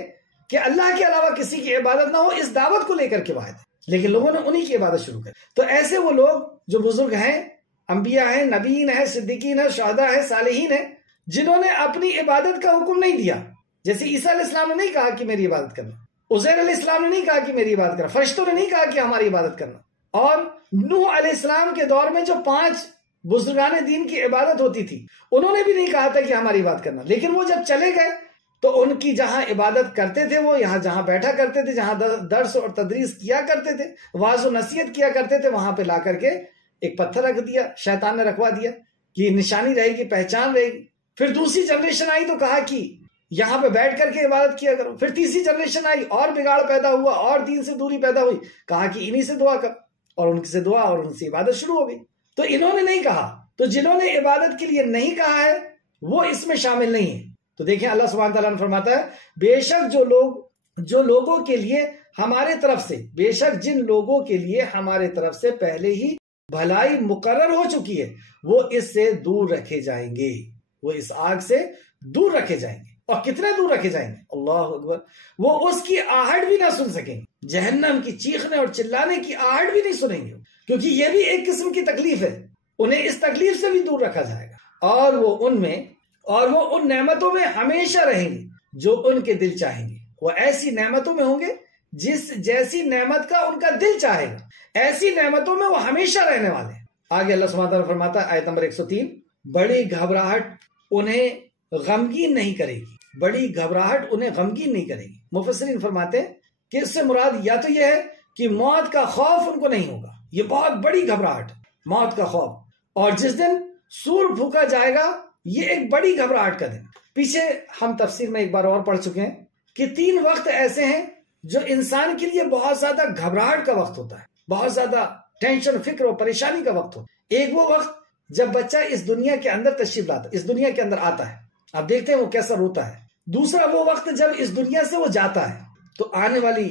کہ اللہ کے علاوہ کسی کی عبادت نہ ہو، اس دعوت کو لے کر کے آئے تھے، لیکن لوگوں نے انہی کی عبادت شروع کر۔ تو ایسے وہ لوگ جو بزرگ ہیں، انبیاء ہیں، نبیین ہیں، صدیقین ہیں، شہداء ہیں، صالحین ہیں، جنہوں نے اپنی عبادت کا حکم نہیں دیا، جیسے عیسیٰ علیہ السلام نے نہیں کہا کہ میری عبادت کرنا، عزیر علیہ السلام نے نہیں کہا کہ میری عبادت کرنا، فرشتوں نے نہیں کہا کہ ہماری عبادت کرنا، اور نوح علیہ السلام کے دور میں جو 5 بزرگان دین کی عبادت ہوتی تھی انہوں نے بھی نہیں کہا تھا کہ ہماری عبادت کرنا، لیکن وہ جب چلے گئے تو ان کی جہاں عبادت کرتے تھے، وہ یہاں جہاں بیٹھا کرتے تھے، جہاں درس اور تدریس کیا کرتے تھے، واعظ و نصیحت کیا کرتے تھے، وہاں پہ لا کر کے ایک پتھر رکھ دیا، شیطان نے رکھوا دیا کہ نشانی رہے گی، پہچان رہے گی۔ پھر دوسری جنریشن آئی تو کہا کہ یہاں پہ بیٹھ کر کے عبادت کیا کرو۔ پھر تیسری جنریشن آئی، اور بگاڑ پیدا ہوا، اور دین سے دوری پیدا ہوئی، کہا کہ انہی سے دعا کر، اور ان سے دعا اور ان سے عبادت شروع ہو گئی۔ تو انہوں نے نہیں کہا تو جنہوں نے عبادت کے لیے نہیں کہا ہے وہ اس میں شامل نہیں ہے۔ تو دیکھیں اللہ سبحانہ تعالیٰ نے فرماتا ہے بے شک جو لوگوں کے لیے ہمارے طرف سے، بے شک جن لوگوں کے لیے ہمارے طرف سے پہلے ہی بھلائی مقرر ہو چکی ہے وہ اس سے دور رکھے جائیں گے، وہ اس آگ سے دور رکھے جائیں گے۔ اور کتنے دور رکھے جائیں گے؟ اللہ اکبر، وہ اس کی آہٹ بھی نہ سن سکیں گے، جہنم کی چیخنے اور چلانے کی آہٹ بھی نہیں سنیں گے، کیونکہ یہ بھی ایک قسم کی تکلیف ہے، انہیں اس تکلیف سے بھی دور رکھا جائے گا، اور وہ ان نعمتوں میں ہمیشہ رہیں گے جو ان کے دل چاہیں گے۔ وہ ایسی نعمتوں میں ہوں گے جیسی نعمت کا ان کا دل چاہے گا، ایسی نعمتوں میں وہ ہمیشہ رہنے والے ہیں۔ آگے اللہ سبحانہ تعالیٰ فرماتا ہے آیت نمبر 103، بڑی گھبراہٹ انہیں غمگین نہیں کرے گی، بڑی گھبراہٹ انہیں غمگین نہیں کرے گی۔ مفسرین فرماتے ہیں کہ اس سے مراد یا تو یہ ہے کہ موت کا خوف ان کو نہیں ہوگا، یہ بہت بڑی گھبراہٹ، موت کا خوف، اور جس دن سور پھونکا جائے گا یہ ایک بڑی گھبراہٹ کا دن۔ پیچھے ہم تفسیر میں ایک بار اور پڑھ چکے ہیں کہ 3 وقت ایسے ہیں جو انسان کے لیے بہت زیادہ گھبراہٹ کا وقت ہوتا ہے، بہت زیادہ ٹینشن، فکر اور پریشانی کا وقت ہوتا ہے۔ ایک وہ وقت جب بچہ اس دنیا کے اندر تشریف لاتا ہے، اس دنیا کے اندر آتا ہے، آپ دیکھتے ہیں وہ کیسا روتا ہے۔ دوسرا وہ وقت جب اس دنیا سے وہ جاتا ہے تو آنے والی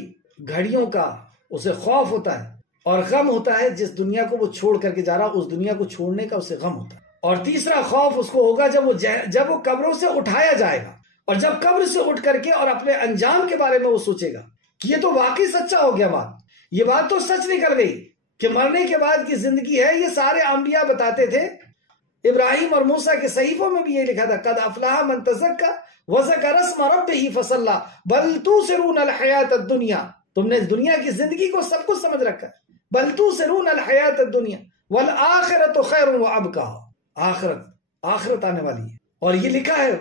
گھڑیوں کا اسے خوف ہوتا ہے اور غم ہوتا ہے، جس دنیا کو وہ چھوڑ کر کے جا رہا اس دنیا کو چھوڑنے کا اسے غم ہوتا ہے۔ اور تیسرا خوف اس کو ہوگا جب وہ قبروں سے اٹھایا جائے گا، اور جب قبر سے اٹھ کر کے اور اپنے انجام کے بارے میں وہ سوچے گا کہ یہ تو واقعی سچا ہو گیا، یہ بات تو سچ نکل گئی کہ مرنے کے بعد کی زندگی ہے۔ یہ سارے انبیاء بتاتے تھے، ابراہیم اور موسیٰ کے صحیفوں میں بھی یہ لکھا تھا، قد افلح من تزکا وذکر اسم ربہ فصلی بل تؤثرون الحیاۃ الدنیا، تم نے دنیا کی زندگی کو سب کچھ سمجھ رکھا ہے، بل تؤثرون الحیاۃ الدنیا والآخرۃ خیر وابقیٰ، آخرت آنے والی ہے۔ اور یہ لکھا ہے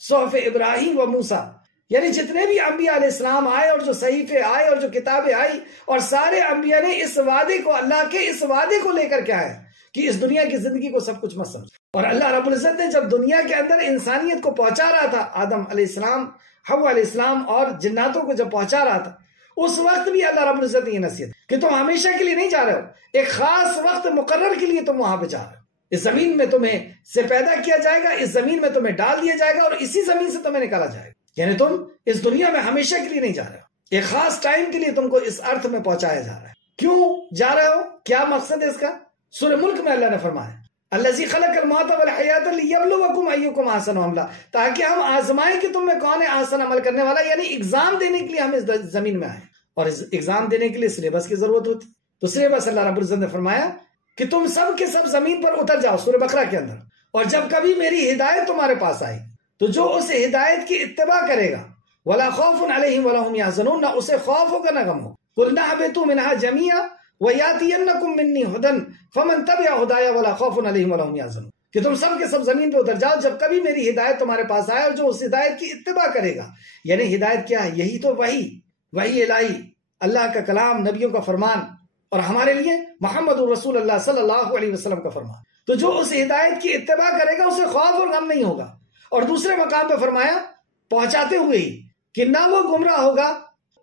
صحف ابراہیم و موسیٰ، یعنی جتنے بھی انبیاء علیہ السلام آئے اور جو صحیفے آئے اور جو کتابیں آئی، اور سارے انبیاء نے اس وعدے کو، اللہ کے اس وعدے کو لے کر کے آئے کہ اس دنیا کی زندگی کو سب کچھ مت سمجھ۔ اور اللہ رب العزت نے جب دنیا کے اندر انسانیت کو پہنچا رہا تھا، آدم علیہ السلام، حوا علیہ السلام اور جناتوں کو جب پہنچا رہا تھا، اس وقت بھی اللہ رب العزت نے یہ نصیحت کہ تم ہمیشہ کے لیے نہیں جا رہے ہو، ایک خاص وقت مقرر کے لیے تم وہاں پہ جا رہے ہو۔ اس زمین میں تمہیں سے پیدا کیا جائے گا، اس زمین میں تمہیں ڈال دیا جائے گا اور اسی زمین سے تمہیں نکالا جائے گا، یعنی تم اس دنیا میں ہمیشہ کے لیے نہیں جا رہے ہو، ایک خاص ٹائم کے لیے تم کو اس ارتھ میں پہنچایا جا رہا ہے۔ کیوں جا رہے ہو؟ کیا مقصد ہے اس کا؟ سورہ ملک میں اللہ نے فرمایا الذی خلق الموت والحیاۃ لیبلوکم ایکم احسن عملا، تاکہ ہم آزمائیں کہ تم میں کون ہے احسن عمل کرنے والا، یعنی ایگزام دینے کے لیے ہم اس زمین میں آئے، اور اس ایگزام دینے کے لیے سلیبس کی ضرورت ہوتی، تو سلیبس اللہ رب العزت نے فرمایا کہ تم سب کے سب زمین پر اتر جاؤ، سورہ بقرہ کے اندر، اور جب کبھی میری ہدایت تمہارے پاس آئی تو جو اس ہدایت کی اتباع کرے گا ولا خوف علیہم ولا هم يحزنون، نہ اسے خوف ہوگا نہ غم ہوگا۔ قلنا اهبطوا منها جميعا وَيَأْتِيَنَّكُم مِّنِّي هُدًى فَمَن تَبِعَ هُدَايَ وَلَا خَوْفٌ عَلَيْهِمْ وَلَا هُمْ يَحْزَنُونَ، کہ تم سب کے سب زمین پہ اتر جاؤ جب کبھی میری ہدایت تمہارے پاس آئے، اور جو اس ہدایت کی اتباع کرے گا، یعنی ہدایت کیا ہے؟ یہی تو وحی الہی، اللہ کا کلام، نبیوں کا فرمان، اور ہمارے لیے محمد رسول اللہ صلی اللہ علیہ وسلم کا فرمان۔ تو جو اس ہدایت کی اتباع کرے گا اسے خوف اور غم نہیں ہوگا۔ اور دوسرے مقام پہ فرمایا پہنچاتے ہوئے ہی کہ نہ وہ گمراہ ہوگا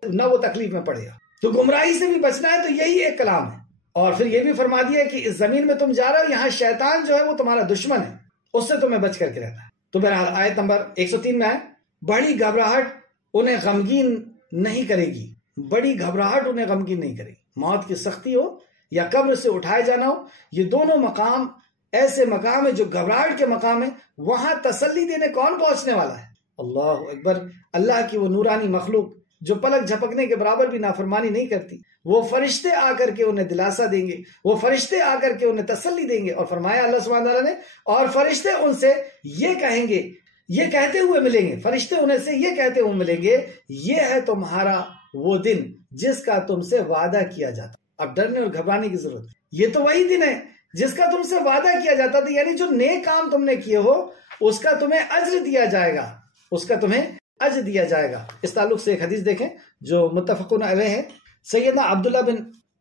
نہ وہ تکلیف میں پڑے گا۔ تو گمراہی سے بھی بچنا ہے تو یہی ایک کلام ہے۔ اور پھر یہ بھی فرما دیا کہ اس زمین میں تم جا رہے ہو، یہاں شیطان جو ہے وہ تمہارا دشمن ہے، اس سے تمہیں بچ کر کے رہتا ہے۔ تو بہرحال آیت نمبر 103 میں ہے بڑی گھبراہٹ انہیں غمگین نہیں کرے گی، بڑی گھبراہٹ انہیں غمگین نہیں کرے گی۔ موت کی سختی ہو یا قبر سے اٹھائے جانا ہو، یہ دونوں مقام ایسے مقام ہے جو گھبراہٹ کے مقام ہے، وہاں تسلی دینے کون پہنچنے والا ہے؟ اللہ اکبر، اللہ کی وہ نورانی مخلوق جو پلک جھپکنے کے برابر بھی نافرمانی نہیں کرتی، وہ فرشتے آ کر کے انہیں دلاسا دیں گے، وہ فرشتے آ کر کے انہیں تسلی دیں گے۔ اور فرمایا اللہ سبحانہ تعالیٰ نے، اور فرشتے ان سے یہ کہیں گے، یہ کہتے ہوئے ملیں گے، فرشتے انہیں سے یہ کہتے ہوئے ملیں گے، یہ ہے تمہارا وہ دن جس کا تم سے وعدہ کیا جاتا۔ اب ڈرنے اور گھبرانے کی ضرورت، یہ تو وہی دن ہے جس کا تم سے وعدہ کیا جاتا تھا، یعنی جو نیک کام تم نے کیے ہو اس کا تمہیں اجر دیا جائے گا، اس کا تمہیں اجر دیا جائے گا۔ اس تعلق سے ایک حدیث دیکھیں جو متفقون علیہ ہے۔ سیدنا عبداللہ بن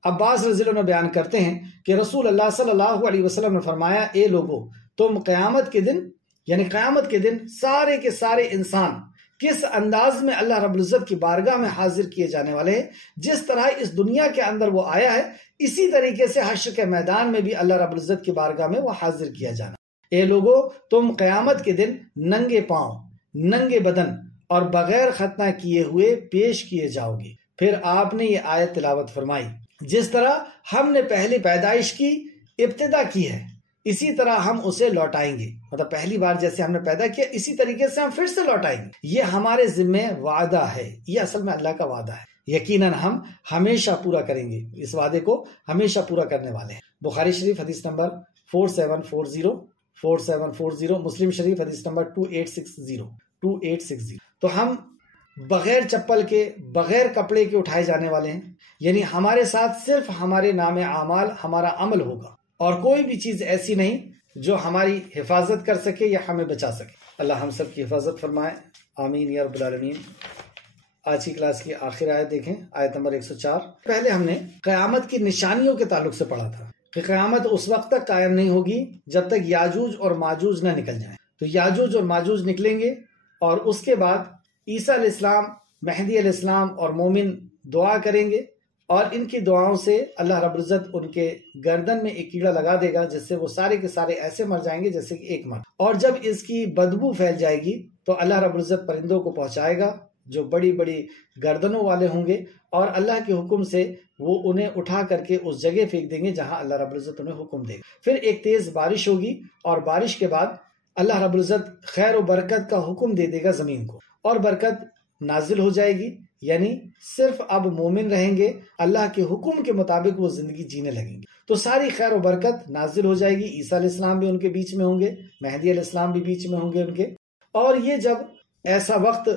عباس رضی اللہ عنہ بیان کرتے ہیں کہ رسول اللہ صلی اللہ علیہ وسلم نے فرمایا، اے لوگو، تم قیامت کے دن، یعنی قیامت کے دن سارے کے سارے انسان کس انداز میں اللہ رب العزت کی بارگاہ میں حاضر کیے جانے والے ہیں. جس طرح اس دنیا کے اندر وہ آیا ہے اسی طریقے سے حشر کے میدان میں بھی اللہ رب العزت کی بارگاہ میں وہ حاضر کیا جانا. اے لوگو، تم قیامت کے دن ننگے پاؤں، ننگے بدن اور بغیر ختنہ کیے ہوئے پیش کیے جاؤ گے. پھر آپ نے یہ آیت تلاوت فرمائی، جس طرح ہم نے پہلی پیدائش کی ابتدا کی ہے اسی طرح ہم اسے لوٹائیں گے. مطلب پہلی بار جیسے ہم نے پیدا کیا اسی طریقے سے ہم پھر سے لوٹائیں گے. یہ ہمارے ذمے وعدہ ہے، یہ اصل میں اللہ کا وعدہ ہے. یقیناً ہم ہمیشہ پورا کریں گے، اس وعدے کو ہمیشہ پورا کرنے والے ہیں. بخاری شریف حدیث نمبر 4740، مسلم شریف حدیث نمبر 2860. تو ہم بغیر چپل کے، بغیر کپڑے کے اٹھائے جانے والے ہیں. یعنی ہمارے ساتھ صرف ہمارے نام اعمال، ہمارا عمل ہوگا، اور کوئی بھی چیز ایسی نہیں جو ہماری حفاظت کر سکے یا ہمیں بچا سکے. اللہ ہم سب کی حفاظت فرمائے، آمین یا رب العالمین. آج کی کلاس کی آخر آیت دیکھیں، آیت نمبر 104. پہلے ہم نے قیامت کی نشانیوں کے تعلق سے پڑھا تھا کہ قیامت اس وقت تک قائم نہیں ہوگی جب تک یاجوج اور ماجوج نہ نکل جائیں. تو یاجوج اور ماجوج نکلیں گے، اور اس کے بعد عیسیٰ علیہ السلام، مہدی علیہ السلام اور مومن دعا کریں گے، اور ان کی دعاؤں سے اللہ رب العزت ان کے گردن میں ایک کیڑا لگا دے گا جس سے وہ سارے کے سارے ایسے مر جائیں گے جیسے کہ ایک مرد. اور جب اس کی بدبو پھیل جائے گی تو اللہ رب العزت پرندوں کو پہنچائے گا جو بڑی بڑی گردنوں والے ہوں گے، اور اللہ کے حکم سے وہ انہیں اٹھا کر کے اس جگہ پھینک دیں گے جہاں اللہ رب العزت انہیں حکم دے گا. پھر ایک تیز بارش ہوگی، اور بارش کے بعد اللہ رب العزت خیر و برکت کا حکم دے دے گا زمین کو، اور برکت نازل ہو جائے گی. یعنی صرف اب مومن رہیں گے، اللہ کے حکم کے مطابق وہ زندگی جینے لگیں گے، تو ساری خیر و برکت نازل ہو جائے گی. عیسیٰ علیہ السلام بھی ان کے بیچ میں ہوں گے، مہدی علیہ السلام بھی بیچ میں ہوں گے ان کے. اور یہ جب ایسا وقت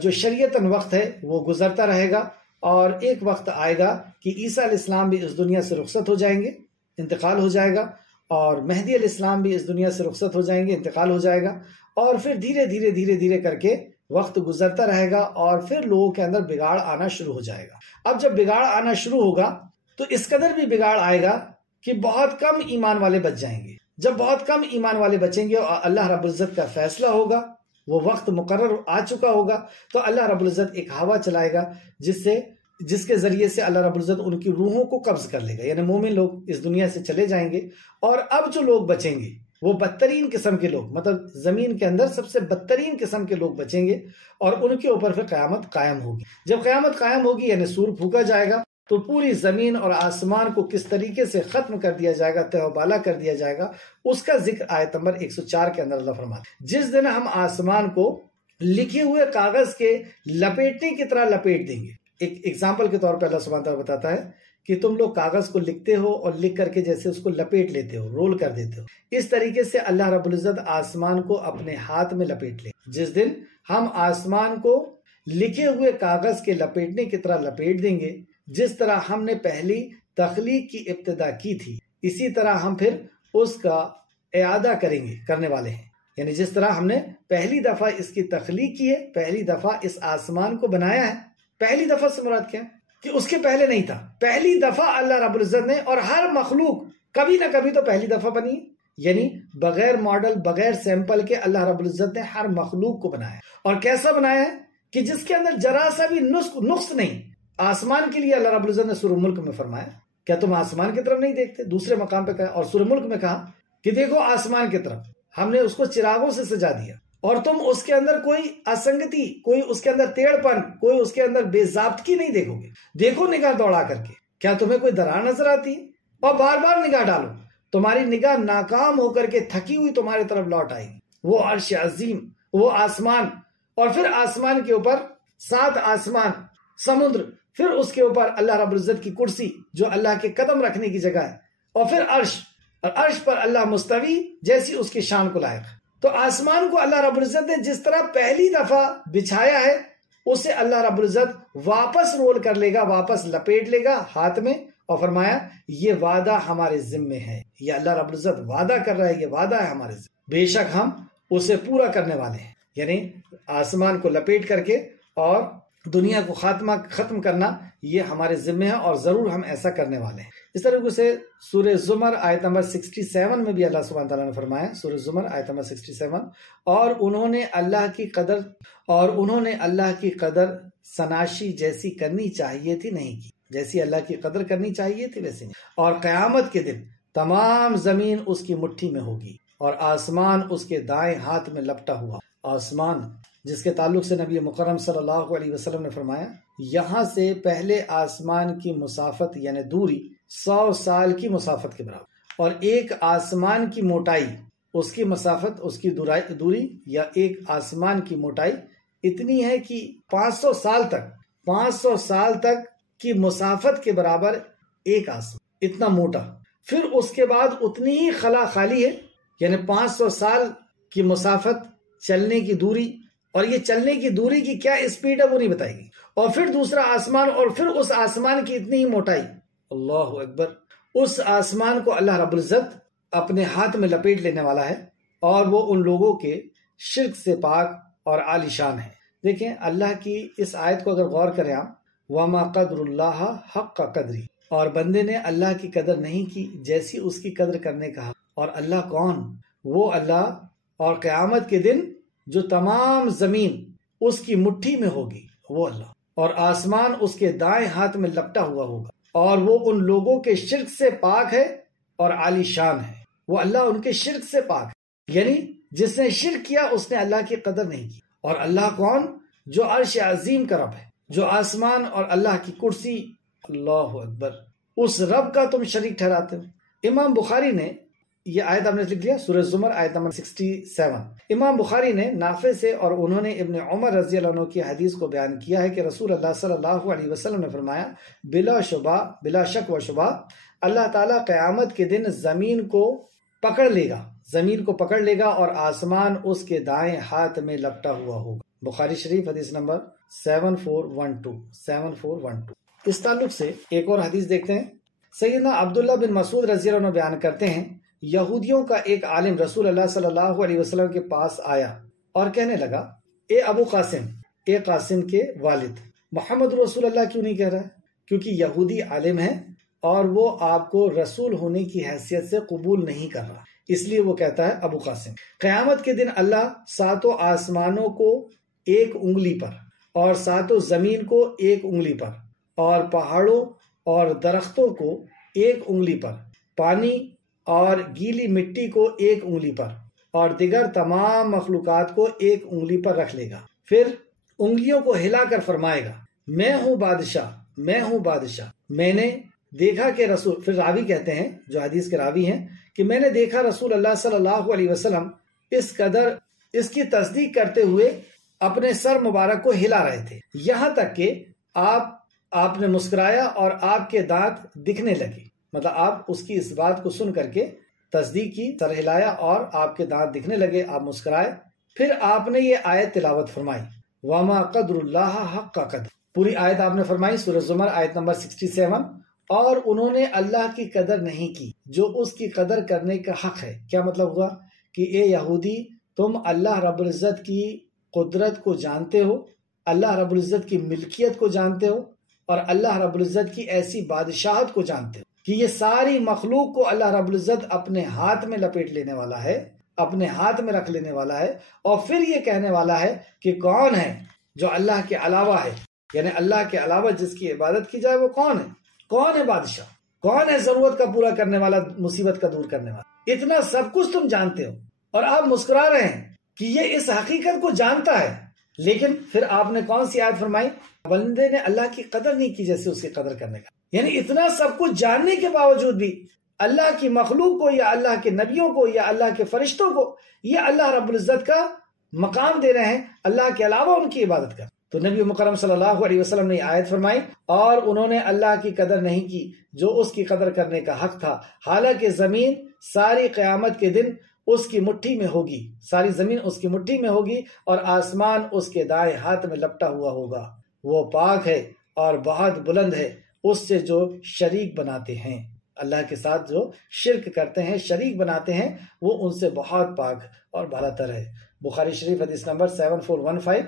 جو شریعتاً وقت ہے وہ گزرتا رہے گا، اور ایک وقت آئے گا کہ عیسیٰ علیہ السلام بھی اس دنیا سے رخصت ہو جائیں گے، انتقال ہو جائے گا، اور مہدی علیہ السلام بھی اس دنیا سے رخصت ہو جائیں گے، انتقال ہو جائے گا. اور پھر دھیرے دھیرے کر کے وقت گزرتا رہے گا، اور پھر لوگوں کے اندر بگاڑ آنا شروع ہو جائے گا. اب جب بگاڑ آنا شروع ہوگا تو اس قدر بھی بگاڑ آئے گا کہ بہت کم ایمان والے بچ جائیں گے. جب بہت کم ایمان والے بچیں گے اور اللہ رب العزت کا فیصلہ ہوگا، وہ وقت مقرر آ چکا ہوگا، تو اللہ رب العزت ایک ہوا چلائے گا جس کے ذریعے سے اللہ رب العزت ان کی روحوں کو قبض کر لے گا. یعنی مومن لوگ اس دنیا سے چلے جائیں گے، اور اب جو لوگ بچیں گے وہ بدترین قسم کے لوگ، مطلب زمین کے اندر سب سے بدترین قسم کے لوگ بچیں گے، اور ان کے اوپر پھر قیامت قائم ہوگی. جب قیامت قائم ہوگی یعنی سور پھونکا جائے گا، تو پوری زمین اور آسمان کو کس طریقے سے ختم کر دیا جائے گا، تہہ و بالا کر دیا جائے گا، اس کا ذکر آیت نمبر 104 کے اندر اللہ فرماتا ہے. جس دن ہم آسمان کو لکھے ہوئے کاغذ کے لپیٹنے کی طرح لپیٹ دیں گے. ایک ایگزامپل کے طور پہ اللہ سبحانہ تعالیٰ بتاتا ہے کہ تم لوگ کاغذ کو لکھتے ہو اور لکھ کر کے جیسے اس کو لپیٹ لیتے ہو، رول کر دیتے ہو، اس طریقے سے اللہ رب العزت آسمان کو اپنے ہاتھ میں لپیٹ لے. جس دن ہم آسمان کو لکھے ہوئے کاغذ کے لپیٹنے کی طرح لپیٹ دیں گے، جس طرح ہم نے پہلی تخلیق کی ابتدا کی تھی اسی طرح ہم پھر اس کا اعادہ کرنے والے ہیں. یعنی جس طرح ہم نے پہلی دفعہ اس کی تخلیق کی ہے، پہلی دفعہ اس آسمان کو بنایا ہے. پہلی دفعہ سے مراد کیا کہ اس کے پہلے نہیں تھا، پہلی دفعہ اللہ رب العزت نے، اور ہر مخلوق کبھی نہ کبھی تو پہلی دفعہ بنی. یعنی بغیر ماڈل، بغیر سیمپل کے اللہ رب العزت نے ہر مخلوق کو بنایا. اور کیسا بنایا ہے کہ جس کے اندر ذرا سا بھی نقص نہیں. آسمان کے لیے اللہ رب العزت نے سورہ ملک میں فرمایا، کیا تم آسمان کی طرف نہیں دیکھتے؟ دوسرے مقام پہ کہا، اور سورہ ملک میں کہا کہ دیکھو آسمان کی طرف، ہم نے اس کو چراغوں سے سجا دیا، اور تم اس کے اندر کوئی اسنگتی، کوئی اس کے اندر ٹیڑھ پن، کوئی اس کے اندر بے ضابطگی نہیں دیکھو گے. دیکھو نگاہ دوڑا کر کے، کیا تمہیں کوئی درار نظر آتی ہے؟ اور بار بار نگاہ ڈالو، تمہاری نگاہ ناکام ہو کر کے تھکی ہوئی تمہاری طرف لوٹ آئے گی. وہ عرش عظیم، وہ آسمان، اور پھر آسمان کے اوپر 7 آسمان، سمندر، پھر اس کے اوپر اللہ رب العزت کی کرسی جو اللہ کے قدم رکھنے کی جگہ ہے، اور پھر عرش، اور عرش پر اللہ مستوی جیسی اس کی شان کو لائق. تو آسمان کو اللہ رب العزت نے جس طرح پہلی دفعہ بچھایا ہے، اسے اللہ رب العزت واپس رول کر لے گا، واپس لپیٹ لے گا ہاتھ میں، اور فرمایا یہ وعدہ ہمارے ذمے ہے. یہ اللہ رب العزت وعدہ کر رہا ہے، یہ وعدہ ہے ہمارے ذمے، بے شک ہم اسے پورا کرنے والے ہیں. یعنی آسمان کو لپیٹ کر کے اور دنیا کو ختم کرنا یہ ہمارے ذمہ ہے، اور ضرور ہم ایسا کرنے والے ہیں۔ اس طریقے سے سورہ زمر آیت نمبر 67 میں بھی اللہ سبحانہ تعالیٰ نے فرمایا، سورہ زمر آیت نمبر 67، اور انہوں نے اللہ کی قدر سناشی جیسی کرنی چاہیے تھی نہیں کی، جیسی اللہ کی قدر کرنی چاہیے تھی ویسی نہیں، اور قیامت کے دن تمام زمین اس کی مٹھی میں ہوگی اور آسمان اس کے دائیں ہاتھ میں لپٹا ہوا۔ آسمان جس کے تعلق سے نبی مکرم صلی اللہ علیہ وسلم نے فرمایا، یہاں سے پہلے آسمان کی مسافت یعنی دوری 100 سال کی مسافت کے برابر، اور ایک آسمان کی موٹائی، اس کی مسافت، اس کی دوری یا ایک آسمان کی موٹائی اتنی ہے کہ 500 سال تک کی مسافت کے برابر ایک آسمان، اتنا موٹا۔ پھر اس کے بعد اتنی ہی خلا خالی ہے، یعنی 500 سال کی مسافت، چلنے کی دوری، اور یہ چلنے کی دوری کی کیا اسپیڈ ہے وہ نہیں بتائے گی، اور پھر دوسرا آسمان، اور پھر اس آسمان کی اتنی ہی موٹائی۔ اللہ اکبر! اس آسمان کو اللہ رب العزت اپنے ہاتھ میں لپیٹ لینے والا ہے، اور وہ ان لوگوں کے شرک سے پاک اور عالی شان ہے۔ دیکھیں اللہ کی اس آیت کو اگر غور کریں آپ، وَمَا قَدْرُ اللَّهَ حَقَّ قَدْرِهِ، اور بندے نے اللہ کی قدر نہیں کی جیسی اس کی قدر کرنے کا حق۔ اور اللہ کون؟ وہ اللہ، اور قیامت کے دن جو تمام زمین اس کی مٹھی میں ہوگی وہ اللہ، اور آسمان اس کے دائیں ہاتھ میں لپٹا ہوا ہوگا، اور وہ ان لوگوں کے شرک سے پاک ہے اور عالی شان ہے۔ وہ اللہ ان کے شرک سے پاک ہے، یعنی جس نے شرک کیا اس نے اللہ کی قدر نہیں کی۔ اور اللہ کون؟ جو عرش عظیم کا رب ہے، جو آسمان اور اللہ کی کرسی، اللہ اکبر، اس رب کا تم شریک ٹھہراتے ہو۔ امام بخاری نے یہ آیت آپ نے لکھ لیا، سورہ زمر آیت نمبر 67۔ امام بخاری نے نافع سے اور انہوں نے ابن عمر رضی اللہ عنہ کی حدیث کو بیان کیا ہے کہ رسول اللہ صلی اللہ علیہ وسلم نے فرمایا، بلا شک و شبہ اللہ تعالیٰ قیامت کے دن زمین کو پکڑ لے گا اور آسمان اس کے دائیں ہاتھ میں لپٹا ہوا ہوگا۔ بخاری شریف حدیث نمبر 7412۔ اس تعلق سے ایک اور حدیث دیکھتے ہیں۔ سیدنا عبداللہ بن مسعود رضی اللہ عنہ بیان کرتے ہیں، یہودیوں کا ایک عالم رسول اللہ صلی اللہ علیہ وسلم کے پاس آیا اور کہنے لگا، اے ابو قاسم، اے قاسم کے والد، محمد رسول اللہ کیوں نہیں کہہ رہا ہے؟ کیونکہ یہودی عالم ہے اور وہ آپ کو رسول ہونے کی حیثیت سے قبول نہیں کر رہا، اس لیے وہ کہتا ہے ابو قاسم۔ قیامت کے دن اللہ 7 آسمانوں کو 1 انگلی پر، اور 7 زمین کو 1 انگلی پر، اور پہاڑوں اور درختوں کو 1 انگلی پر، پانی اور گیلی مٹی کو 1 انگلی پر، اور دیگر تمام مخلوقات کو 1 انگلی پر رکھ لے گا۔ پھر انگلیوں کو ہلا کر فرمائے گا، میں ہوں بادشاہ، میں نے دیکھا کہ رسول، پھر راوی کہتے ہیں جو حدیث کے راوی ہیں کہ میں نے دیکھا رسول اللہ صلی اللہ علیہ وسلم اس کی تصدیق کرتے ہوئے اپنے سر مبارک کو ہلا رہے تھے، یہاں تک کہ آپ نے مسکرایا اور آپ کے دانت دکھنے لگے، مطلب آپ اس کی اس بات کو سن کر کے تصدیق کی، سر ہلایا اور آپ کے دانت دکھنے لگے، آپ مسکرائے۔ پھر آپ نے یہ آیت تلاوت فرمائی، وَمَا قَدْرُ اللَّهَ حَقَّ قَدْرِهِ، پوری آیت آپ نے فرمائی، سورہ زمر آیت نمبر 67۔ اور انہوں نے اللہ کی قدر نہیں کی جو اس کی قدر کرنے کا حق ہے۔ کیا مطلب ہوا کہ اے یہودی، تم اللہ رب العزت کی قدرت کو جانتے ہو، اللہ رب العزت کی ملکیت کو جانتے ہو، اور اللہ رب العزت کی ایسی بادشاہت کو جانتے ہو کہ یہ ساری مخلوق کو اللہ رب العزت اپنے ہاتھ میں لپیٹ لینے والا ہے، اپنے ہاتھ میں رکھ لینے والا ہے، اور پھر یہ کہنے والا ہے کہ کون ہے جو اللہ کے علاوہ ہے، یعنی اللہ کے علاوہ جس کی عبادت کی جائے وہ کون ہے؟ کون ہے بادشاہ؟ کون ہے ضرورت کا پورا کرنے والا، مصیبت کا دور کرنے والا؟ اتنا سب کچھ تم جانتے ہو اور آپ مسکرا رہے ہیں کہ یہ اس حقیقت کو جانتا ہے، لیکن پھر آپ نے کون سی آیت فرمائی؟ بندے نے اللہ کی قدر نہیں کی جیسے اس کی قدر کرنے کا، یعنی اتنا سب کچھ جاننے کے باوجود بھی اللہ کی مخلوق کو یا اللہ کے نبیوں کو یا اللہ کے فرشتوں کو یہ اللہ رب العزت کا مقام دے رہے ہیں، اللہ کے علاوہ ان کی عبادت کر۔ تو نبی مکرم صلی اللہ علیہ وسلم نے آیت فرمائی، اور انہوں نے اللہ کی قدر نہیں کی جو اس کی قدر کرنے کا حق تھا، حالانکہ زمین ساری قیامت کے دن اس کی مٹھی میں ہوگی، ساری زمین اس کی مٹھی میں ہوگی، اور آسمان اس کے دائیں ہاتھ میں لپٹا ہوا ہوگا۔ وہ پاک ہے اور بہت بلند ہے اس سے جو شریک بناتے ہیں، اللہ کے ساتھ جو شرک کرتے ہیں، شریک بناتے ہیں، وہ ان سے بہت پاک اور بالا تر ہے۔ بخاری شریف حدیث نمبر 7415۔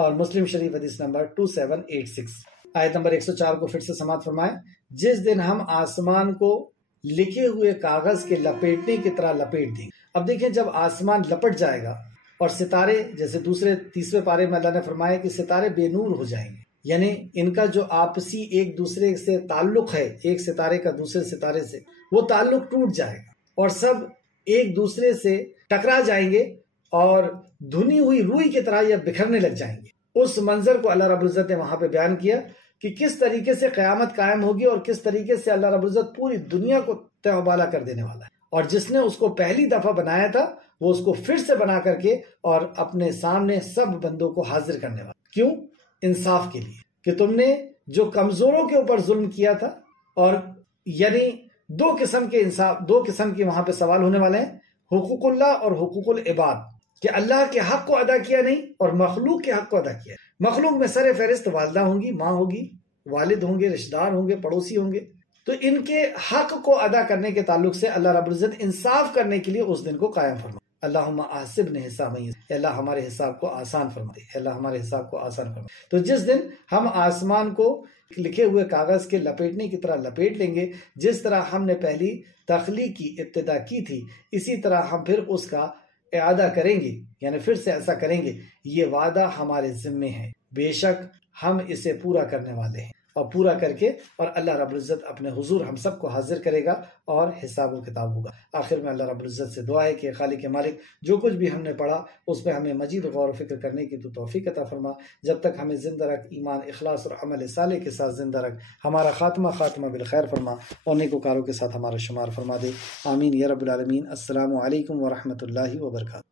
اور مسلم شریف حدیث نمبر 2786۔ آیت نمبر 104 کو پھر سے سماعت فرمائیں۔ جس دن ہم آسمان کو لکھے ہوئے کاغذ کے لپیٹنے کی طرح لپیٹ دیں گے۔ اب دیکھیں جب آسمان لپٹ جائے گا اور ستارے، جیسے تیسرے پارے میں اللہ نے فرمایا کہ ستارے بے نور ہو جائیں گے، یعنی ان کا جو آپسی ایک دوسرے سے تعلق ہے، ایک ستارے کا دوسرے ستارے سے، وہ تعلق ٹوٹ جائے گا اور سب ایک دوسرے سے ٹکرا جائیں گے اور دھنی ہوئی روئی کی طرح یہ بکھرنے لگ جائیں گے۔ اس منظر کو اللہ رب العزت نے وہاں پہ بیان کیا کہ کس طریقے سے قیامت قائم ہوگی اور کس طریقے سے اللہ رب العزت پوری دنیا کو تہوبالا کر دینے والا ہے، اور جس نے اس کو پہلی دفعہ بنایا تھا وہ اس کو پھر سے بنا کر کے اور اپنے سامنے سب بندوں کو حاضر کرنے والا۔ کیوں؟ انصاف کے لیے، کہ تم نے جو کمزوروں کے اوپر ظلم کیا تھا، اور یعنی دو قسم کے وہاں پہ سوال ہونے والے ہیں، حقوق اللہ اور حقوق العباد، کہ اللہ کے حق کو ادا کیا نہیں اور مخلوق کے حق کو ادا کیا۔ مخلوق میں سر فہرست والدہ ہوں گی، ماں ہوگی، والد ہوں گے، رشتہ دار ہوں گے، پڑوسی ہوں گے، تو ان کے حق کو ادا کرنے کے تعلق سے اللہ رب العزت انصاف کرنے کے لیے اس دن کو قائم فرما۔ اللہم احسبنا حسابا، اللہ ہمارے حساب کو آسان فرما دے، اللہ ہمارے حساب کو آسان فرما دے۔ تو جس دن ہم آسمان کو لکھے ہوئے کاغذ کے لپیٹنے کی طرح لپیٹ لیں گے، جس طرح ہم نے پہلی تخلیق کی ابتدا کی تھی، اسی طرح ہم پھر اس کا اعادہ کریں گے، یعنی پھر سے ایسا کریں گے۔ یہ وعدہ ہمارے ذمے ہے، بے شک ہم اسے پورا کرنے والے ہیں، اور پورا کر کے اور اللہ رب العزت اپنے حضور ہم سب کو حاضر کرے گا اور حساب و کتاب ہوگا۔ آخر میں اللہ رب العزت سے دعا ہے کہ خالق مالک جو کچھ بھی ہم نے پڑھا اس پہ ہمیں مزید غور و فکر کرنے کی تو توفیق عطا فرما، جب تک ہمیں زندہ رکھ، ایمان، اخلاص اور عمل صالح کے ساتھ زندہ رکھ، ہمارا خاتمہ بالخیر فرما اور نیکوکاروں کے ساتھ ہمارا شمار فرما دے، آمین یا رب العالمین۔ السلام علیکم ورحمۃ اللہ وبرکاتہ۔